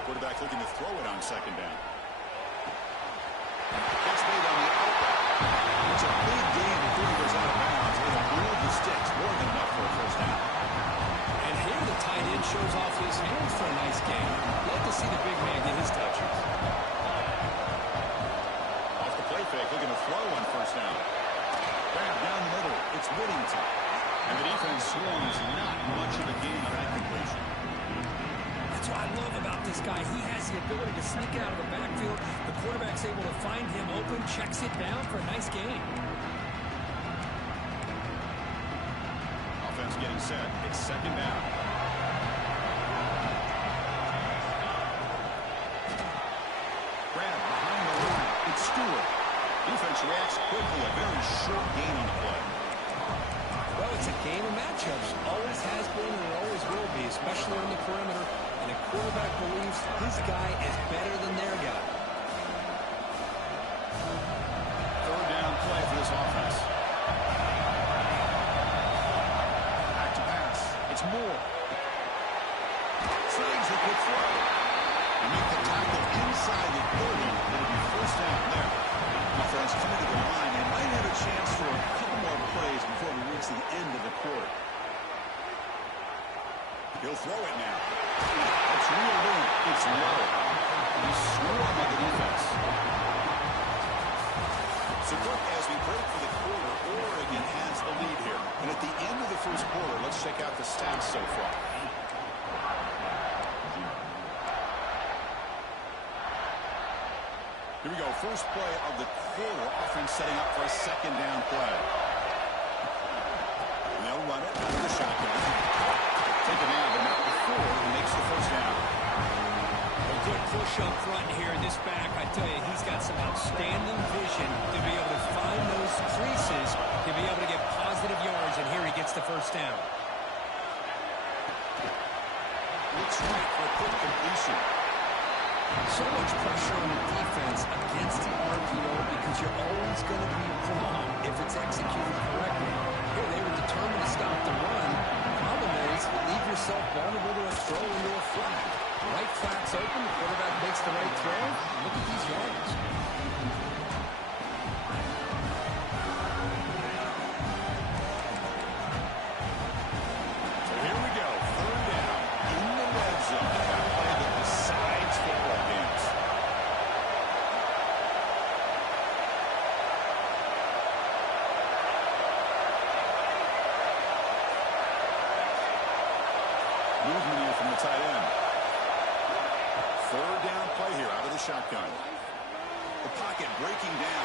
Quarterback looking to throw it on 2nd down. That's made on the outlet. It's a big gain before he goes out of bounds. It'll move the sticks more than enough for a first down. And here the tight end shows off his hands for a nice game. Love to see the big man get his touches. Off the play fake, looking to throw on 1st down. Grab down the middle. It's Whittington. And the defense swarms not much of a gain on that completion. That's what I love about this guy. He has the ability to sneak out of the backfield. The quarterback's able to find him open, checks it down for a nice gain. Offense getting set. It's 2nd down. Grab behind the line. It's Stewart. Defense reacts quickly. A very short gain on the play. Well, it's a game of matchups. matchups. Always has been and it always will be, especially on the perimeter. And a quarterback believes his guy is better than their guy. Third down play for this offense. Back to pass. It's Moore. Slings a good throw. They make the tackle inside the 30. It'll be first down there. Offense coming to the line. They might have a chance for a couple more plays before we reach the end of the quarter. He'll throw it now. It's reeled in. It's low. He swarmed by the defense. So look, as we break for the quarter, Oregon has the lead here. And at the end of the first quarter, let's check out the stats so far. Here we go. First play of the quarter. Offense setting up for a second down play. And they'll run it out of the shotgun. Take it down, but not before he makes the first down. A good push up front here. This back, I tell you, he's got some outstanding vision to be able to find those creases, to be able to get positive yards, and here he gets the first down. Looks right for a quick completion. So much pressure on the defense against the RPO because you're always going to be wrong if it's executed correctly. Here, they were determined to stop the run. Problem is, you leave yourself vulnerable to a throw into a flat. Right flat's open, the quarterback makes the right throw. Look at these yards. So here we go. Third down in the red zone. That play that decides football games. Movement here from the tight end. Third down play here out of the shotgun. The pocket breaking down.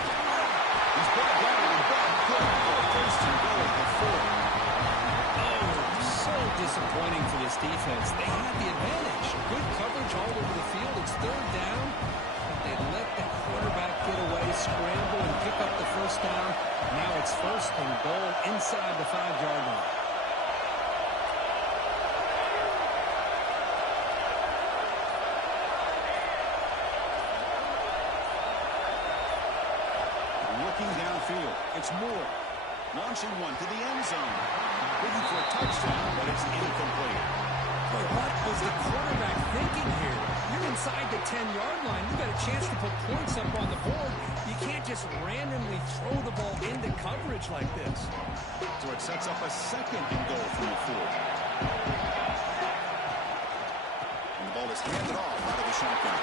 He's brought down with a back. Good for first and goal at the 4. Oh, so disappointing for this defense. They had the advantage. Good coverage all over the field. It's third down. But they let the quarterback get away, scramble, and pick up the first down. Now it's first and goal inside the 5-yard line. Looking downfield. It's Moore. Launching one to the end zone. Looking for a touchdown, but it's incomplete. But what was the quarterback thinking here? You're inside the 10-yard line. You got a chance to put points up on the board. You can't just randomly throw the ball into coverage like this. So it sets up a second and goal from the 4. And the ball is handed off out of the shotgun.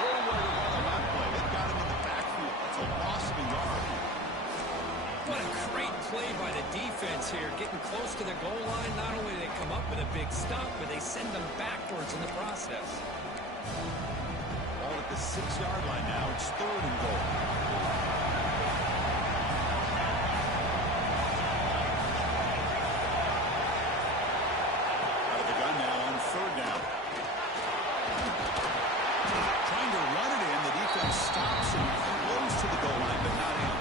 Nowhere to run on that play. They've got him in the backfield. It's a loss of a yard. What a great play by the defense here. Getting close to the goal line, not only do they come up with a big stop, but they send them backwards in the process. Ball at the 6-yard line now. It's third and goal. Out of the gun now on third down. Trying to run it in. The defense stops and close to the goal line, but not in.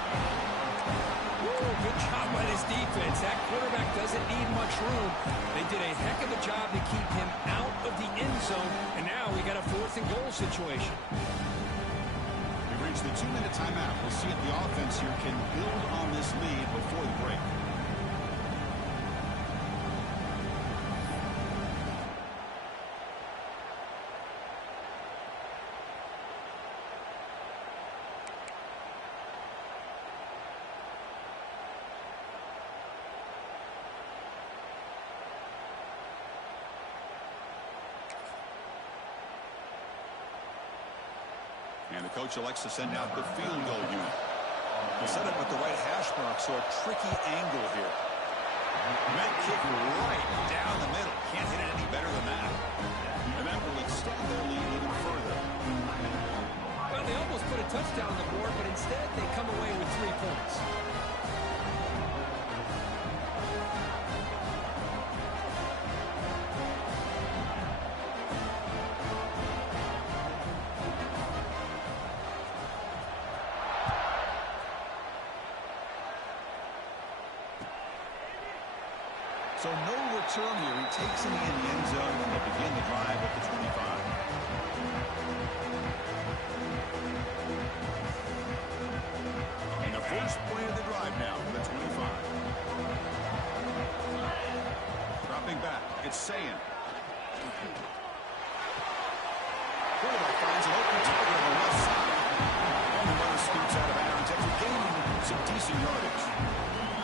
Good job by this defense. That quarterback doesn't need much room. They did a heck of a job to keep him out of the end zone, and now we got a fourth and goal situation. We've reached the 2-minute timeout. We'll see if the offense here can build on this lead before the break. And the coach elects to send out the field goal unit. He'll set it with the right hash mark, so a tricky angle here. Met kick right down the middle. Can't hit it any better than that. And that will extend their lead even further. Well, they almost put a touchdown on the board, but instead they come away with 3 points. So no return here. He takes him in the end zone, and they begin the drive at the 25. And the first play of the drive now from the 25. Dropping back, it's Ncaa. Quarterback finds an open target on the left side. And the runner scoots out of bounds after gaining some decent yardage.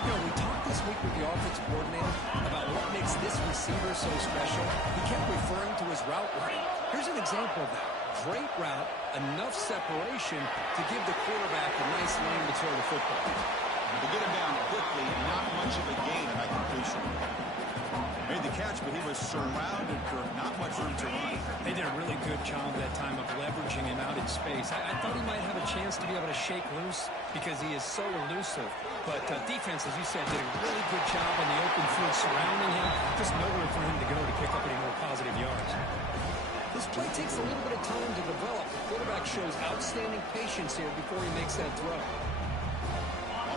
You know, we talked this week with the offensive coordinator about what makes this receiver so special. He kept referring to his route running. Here's an example of that. Great route, enough separation to give the quarterback a nice lane to throw the football. To get him down quickly, not much of a gain in that completion. Made the catch, but he was surrounded for not much room to run. They did a really good job that time of leveraging him out in space. I thought he might have a chance to be able to shake loose because he is so elusive. But defense, as you said, did a really good job on the open field surrounding him. Just nowhere for him to go to pick up any more positive yards. This play takes a little bit of time to develop. The quarterback shows outstanding patience here before he makes that throw.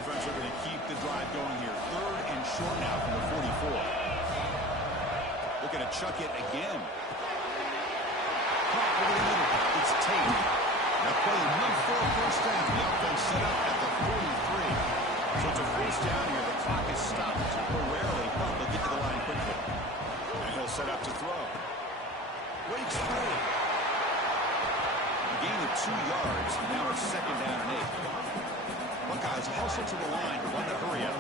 Offense are going to keep the drive going here. 3rd and short now from the 44. Looking to chuck it again. Caught over the middle. It's Tate. Now play enough for a first down. The offense set up at the 43. So it's a first down here. The clock is stopped temporarily, but they'll get to the line quickly. And he'll set up to throw. Breaks through. A gain of 2 yards. Now it's 2nd down and 8. Buckeyes hustle to the line to run the hurry up.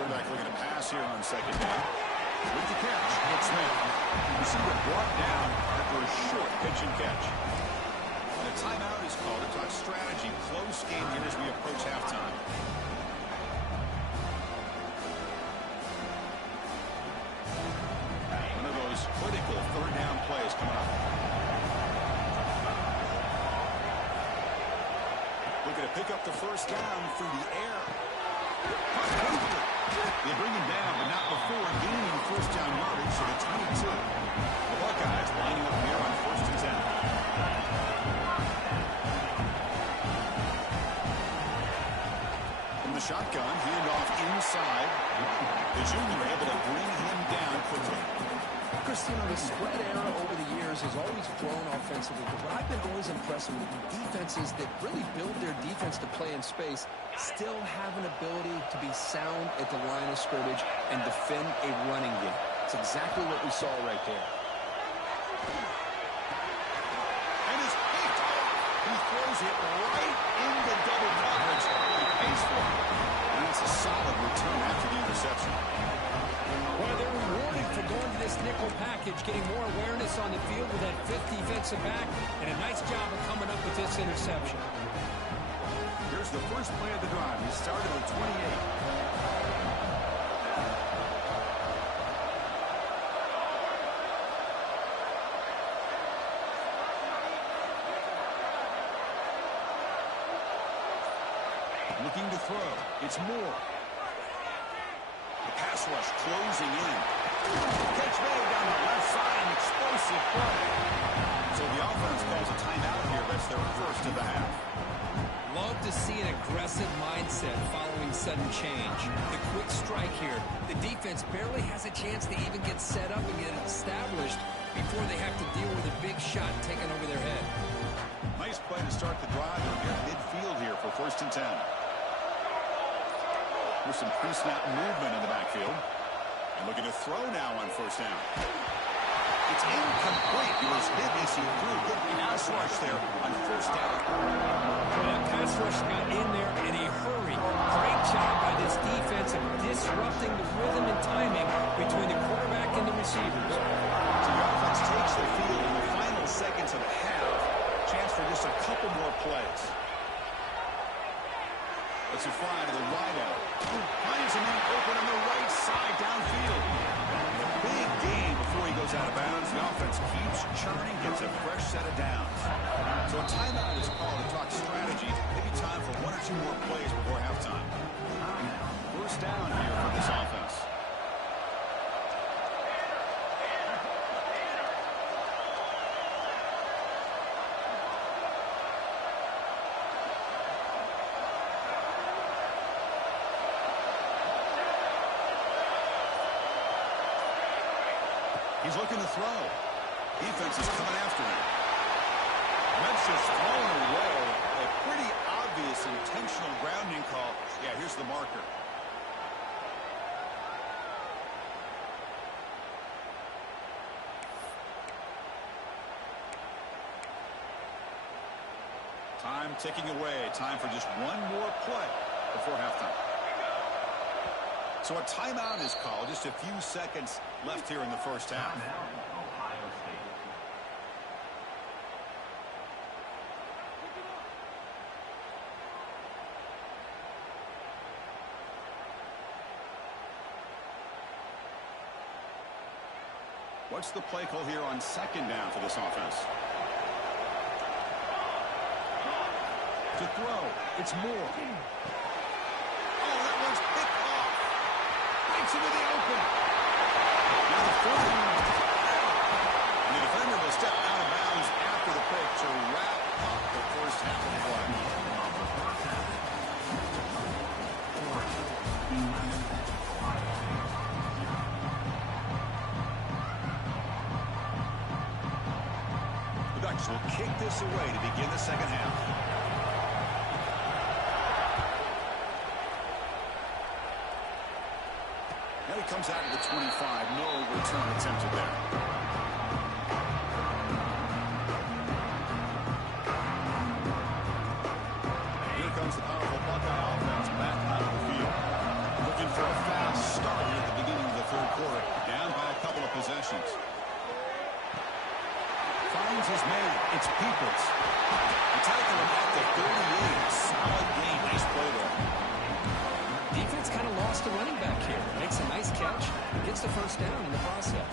Quarterback looking to pass here on 2nd down. With the catch, it's Smith. Receiver brought down after a short pitch and catch. And a timeout is called to talk strategy. Close game here as we approach halftime. One of those critical 3rd down plays coming up. Looking to pick up the first down through the air. They bring him down, but not before gaining first down yardage to the 22. The Buckeyes lining up here on 1st and 10. From the shotgun, handoff inside. The junior able to bring him down quickly. Chris, you know, the spread era over the years has always grown offensively, but what I've been always impressed with defenses that really build their defense to play in space still have an ability to be sound at the line of scrimmage and defend a running game. It's exactly what we saw right there. And his feet, he throws it right into double coverage. He pays for it. And it's a solid return after the interception. Well, they're rewarded for going to this nickel package, getting more awareness on the field with that 5th defensive back, and a nice job of coming up with this interception. Here's the first play of the drive. He started at 28. Looking to throw. It's Moore. The pass rush closing in. Catch made down the left side. An explosive play. So the offense calls a timeout here. That's their first of the half. Love to see an aggressive mindset following sudden change. The quick strike here. The defense barely has a chance to even get set up and get established before they have to deal with a big shot taken over their head. Nice play to start the drive. They're near midfield here for 1st and 10. With some pre-snap movement in the backfield. And looking to throw now on 1st down. It's incomplete. He was hit as he threw. Good pass rush there on 1st down. Well, that pass rush got in there in a hurry. Great job by this defense of disrupting the rhythm and timing between the quarterback and the receivers. So the offense takes the field in the final seconds of the half. Chance for just a couple more plays. Let's a fly to the wideout. Finds a man open on the right side downfield. A big gain before he goes out of bounds. The offense keeps churning, gets a fresh set of downs. So a timeout is called to talk strategy. Maybe time for 1 or 2 more plays before halftime. First down here for this offense. He's looking to throw. Defense is coming after him. That's just thrown away. A pretty obvious intentional grounding call. Yeah, here's the marker. Time ticking away. Time for just one more play before halftime. So a timeout is called. Just a few seconds left here in the first half. Ohio State. What's the play call here on second down for this offense? To throw. It's Moore. Oh, that one's picked off. Breaks into the open. Now the 40. And the defender will step out of bounds after the pick to wrap up the first half of the play. The Ducks will kick this away to begin the second half. Now he comes out of the 25. No return attempted there. Here comes the powerful Buckeye offense back out of the field. Looking for a fast start at the beginning of the third quarter. Down by a couple of possessions. Finds his man. It's Peoples. They tackle him at the 38. Solid gain. Nice play there. Defense kind of lost a running back here. Makes a nice catch. Gets the first down in the process.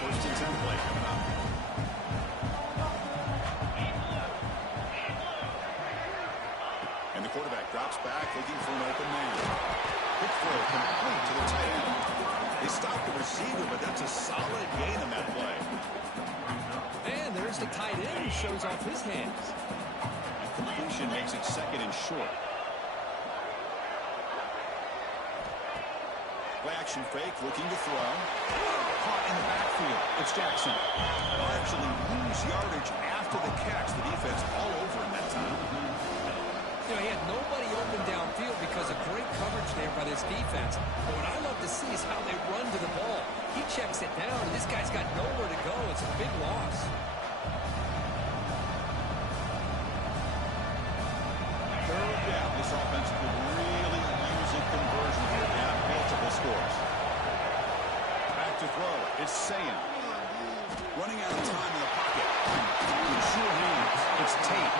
First and 10 play coming up. And the quarterback drops back looking for an open man. Quick throw complete to the tight end. They stopped the receiver, but that's a solid gain on that play. And there's the tight end who shows off his hands. And completion makes it second and short. Play action fake, looking to throw. Caught in the backfield. It's Jackson. They'll actually lose yardage after the catch. The defense all over him that time. You know, he had nobody open downfield because of great coverage there by this defense. But what I love to see is how they run to the ball. He checks it down, and this guy's got nowhere to go. It's a big loss. Third down. This offense could really use a conversion here. Down multiple scores. Back to throw. It's Sayan. Running out of time in the pocket. With sure hands. It's Tate.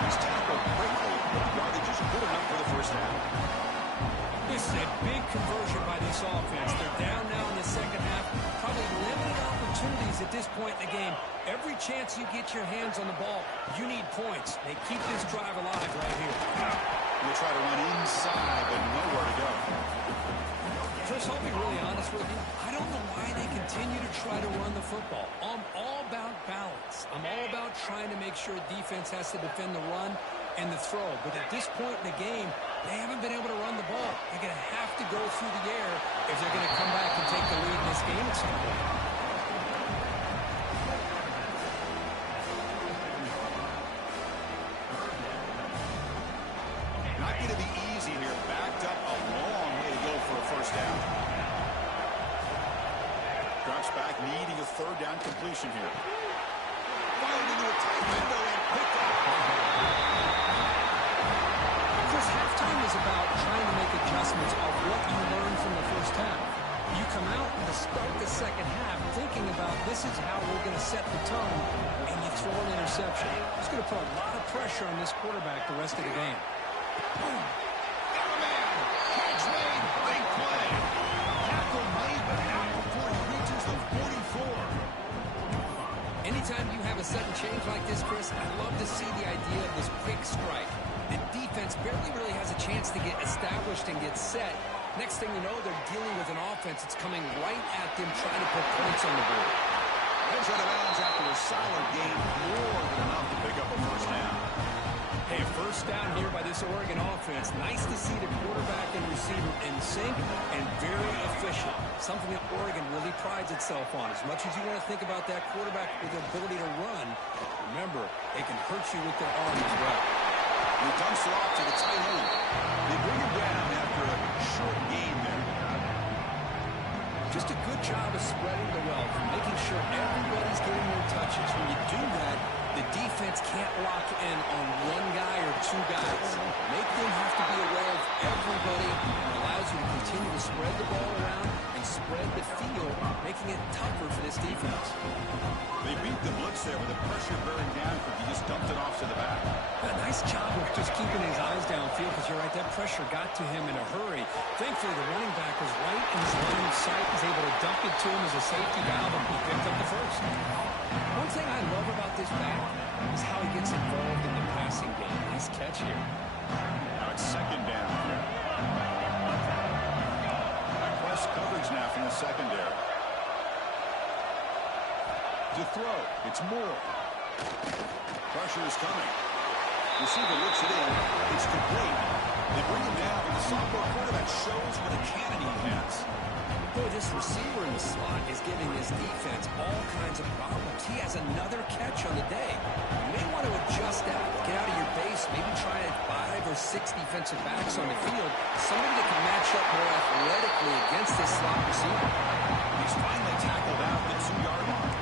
He's tackled quickly, but the yardage is good enough for the first half. This is a big conversion by this offense. They're down now in the second half. Probably limited opportunities at this point in the game. Every chance you get your hands on the ball, you need points. They keep this drive alive right here. We'll try to run inside, but nowhere to go. Chris, I'll be really honest with you. I don't know why they continue to try to run the football. I'm all about balance. I'm all about trying to make sure defense has to defend the run and the throw. But at this point in the game, they haven't been able to run the ball. They're going to have to go through the air if they're going to come back and take the lead in this game at some point. Not going to be easy here. Backed up a long way to go for a first down. Drops back, needing a third down completion here. Fired into a tight window and picked up. Chris, halftime is about trying to make adjustments of what you learned from the first half. You come out to start the second half thinking about this is how we're going to set the tone, and you throw an interception. It's going to put a lot of pressure on this quarterback the rest of the game. Got a man. Catch made. Big play. Tackle made, but not before he reaches the 44. Anytime you have a sudden change like this, Chris, I love to see the idea of this quick strike. The defense barely really has a chance to get established and get set. Next thing you know, they're dealing with an offense that's coming right at them, trying to put points on the board. Heads out of bounds after a solid game, more than enough to pick up a first down. Hey, first down here by this Oregon offense. Nice to see the quarterback and and receiver in sync and very efficient. Something that Oregon really prides itself on. As much as you want to think about that quarterback with the ability to run, remember, they can hurt you with their arm as well. He dumps it off to the tight end. They bring him down after a short gain there. Just a good job of spreading the wealth and making sure everybody's getting their touches. When you do that, the defense can't lock in on one guy or two guys. Make them have to be aware of everybody. It allows you to continue to spread the ball around and spread the field, making it tougher for this defense. They beat the blitz there with the pressure bearing down. He just dumped it off to the back. A nice job of just keeping his eyes downfield, because you're right, that pressure got to him in a hurry. Thankfully, the running back was right in his line of sight. He's able to dump it to him as a safety valve, and he picked up the first. One thing I love about this back is how he gets involved in the passing game. Nice catch here. Now it's second down. Press coverage now from the secondary. To throw, it's Moore. Pressure is coming. Receiver looks it in. It's complete. They bring him down, and the sophomore quarterback shows what a cannon he has. Boy, this receiver in the slot is giving this defense all kinds of problems. He has another catch on the day. You may want to adjust that. Get out of your base. Maybe try 5 or 6 defensive backs on the field. Somebody that can match up more athletically against this slot receiver. He's finally tackled out the 2-yard line.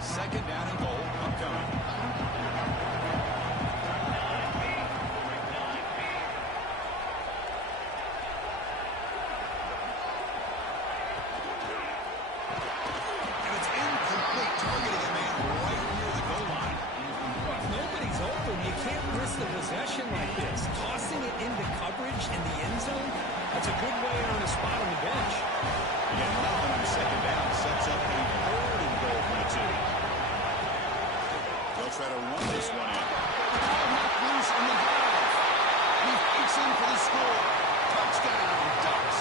Second down and goal. Upcoming. And it's incomplete, targeting a man right near the goal line. Well, if nobody's open, you can't risk the possession like this. Tossing it into coverage in the end zone, that's a good way to earn a spot on the bench. Again, nothing on second down. Sets up a third and goal for the 2. They'll try to run this one in. Ball knocked loose in the drive. He fakes in for the score. Touchdown, Ducks.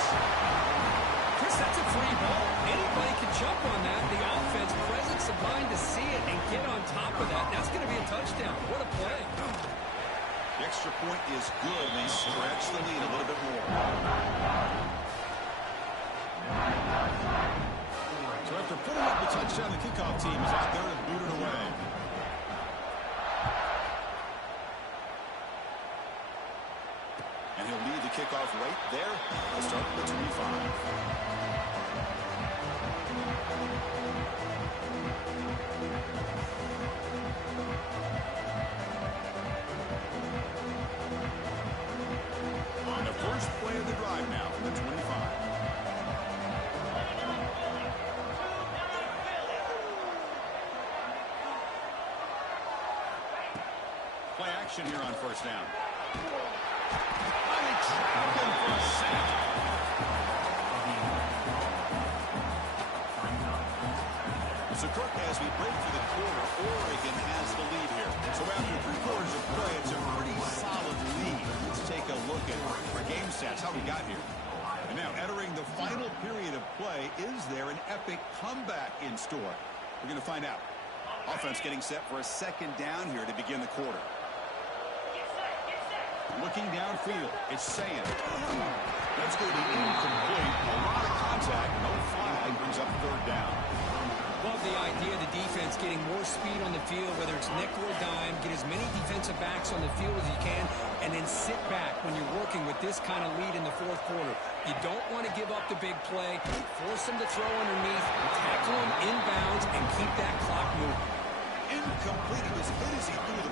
Chris, that's a free ball. Anybody can jump on that. The offense, presence of mind to see it and get on top of that. That's going to be a touchdown. What a play. The extra point is good. They stretch the lead a little bit more. So after putting up the touchdown, the kickoff team is out there to boot it away. And he'll lead the kickoff right there to start the 25. On the first play of the drive now from the 25. Play action here on first down. They trapped him for a sack. So, Kirk, as we break for the quarter, Oregon has the lead here. So after 3 quarters of play, it's a pretty solid lead. Let's take a look at our game stats, how we got here. And now, entering the final period of play, is there an epic comeback in store? We're going to find out. Offense getting set for a second down here to begin the quarter. Looking downfield, it's saying. That's going to be incomplete. A lot of contact, no flag, brings up third down. Love the idea of the defense getting more speed on the field, whether it's nickel or dime, get as many defensive backs on the field as you can, and then sit back when you're working with this kind of lead in the fourth quarter. You don't want to give up the big play, force them to throw underneath, tackle them inbounds, and keep that clock moving. Incomplete. It was hit as he threw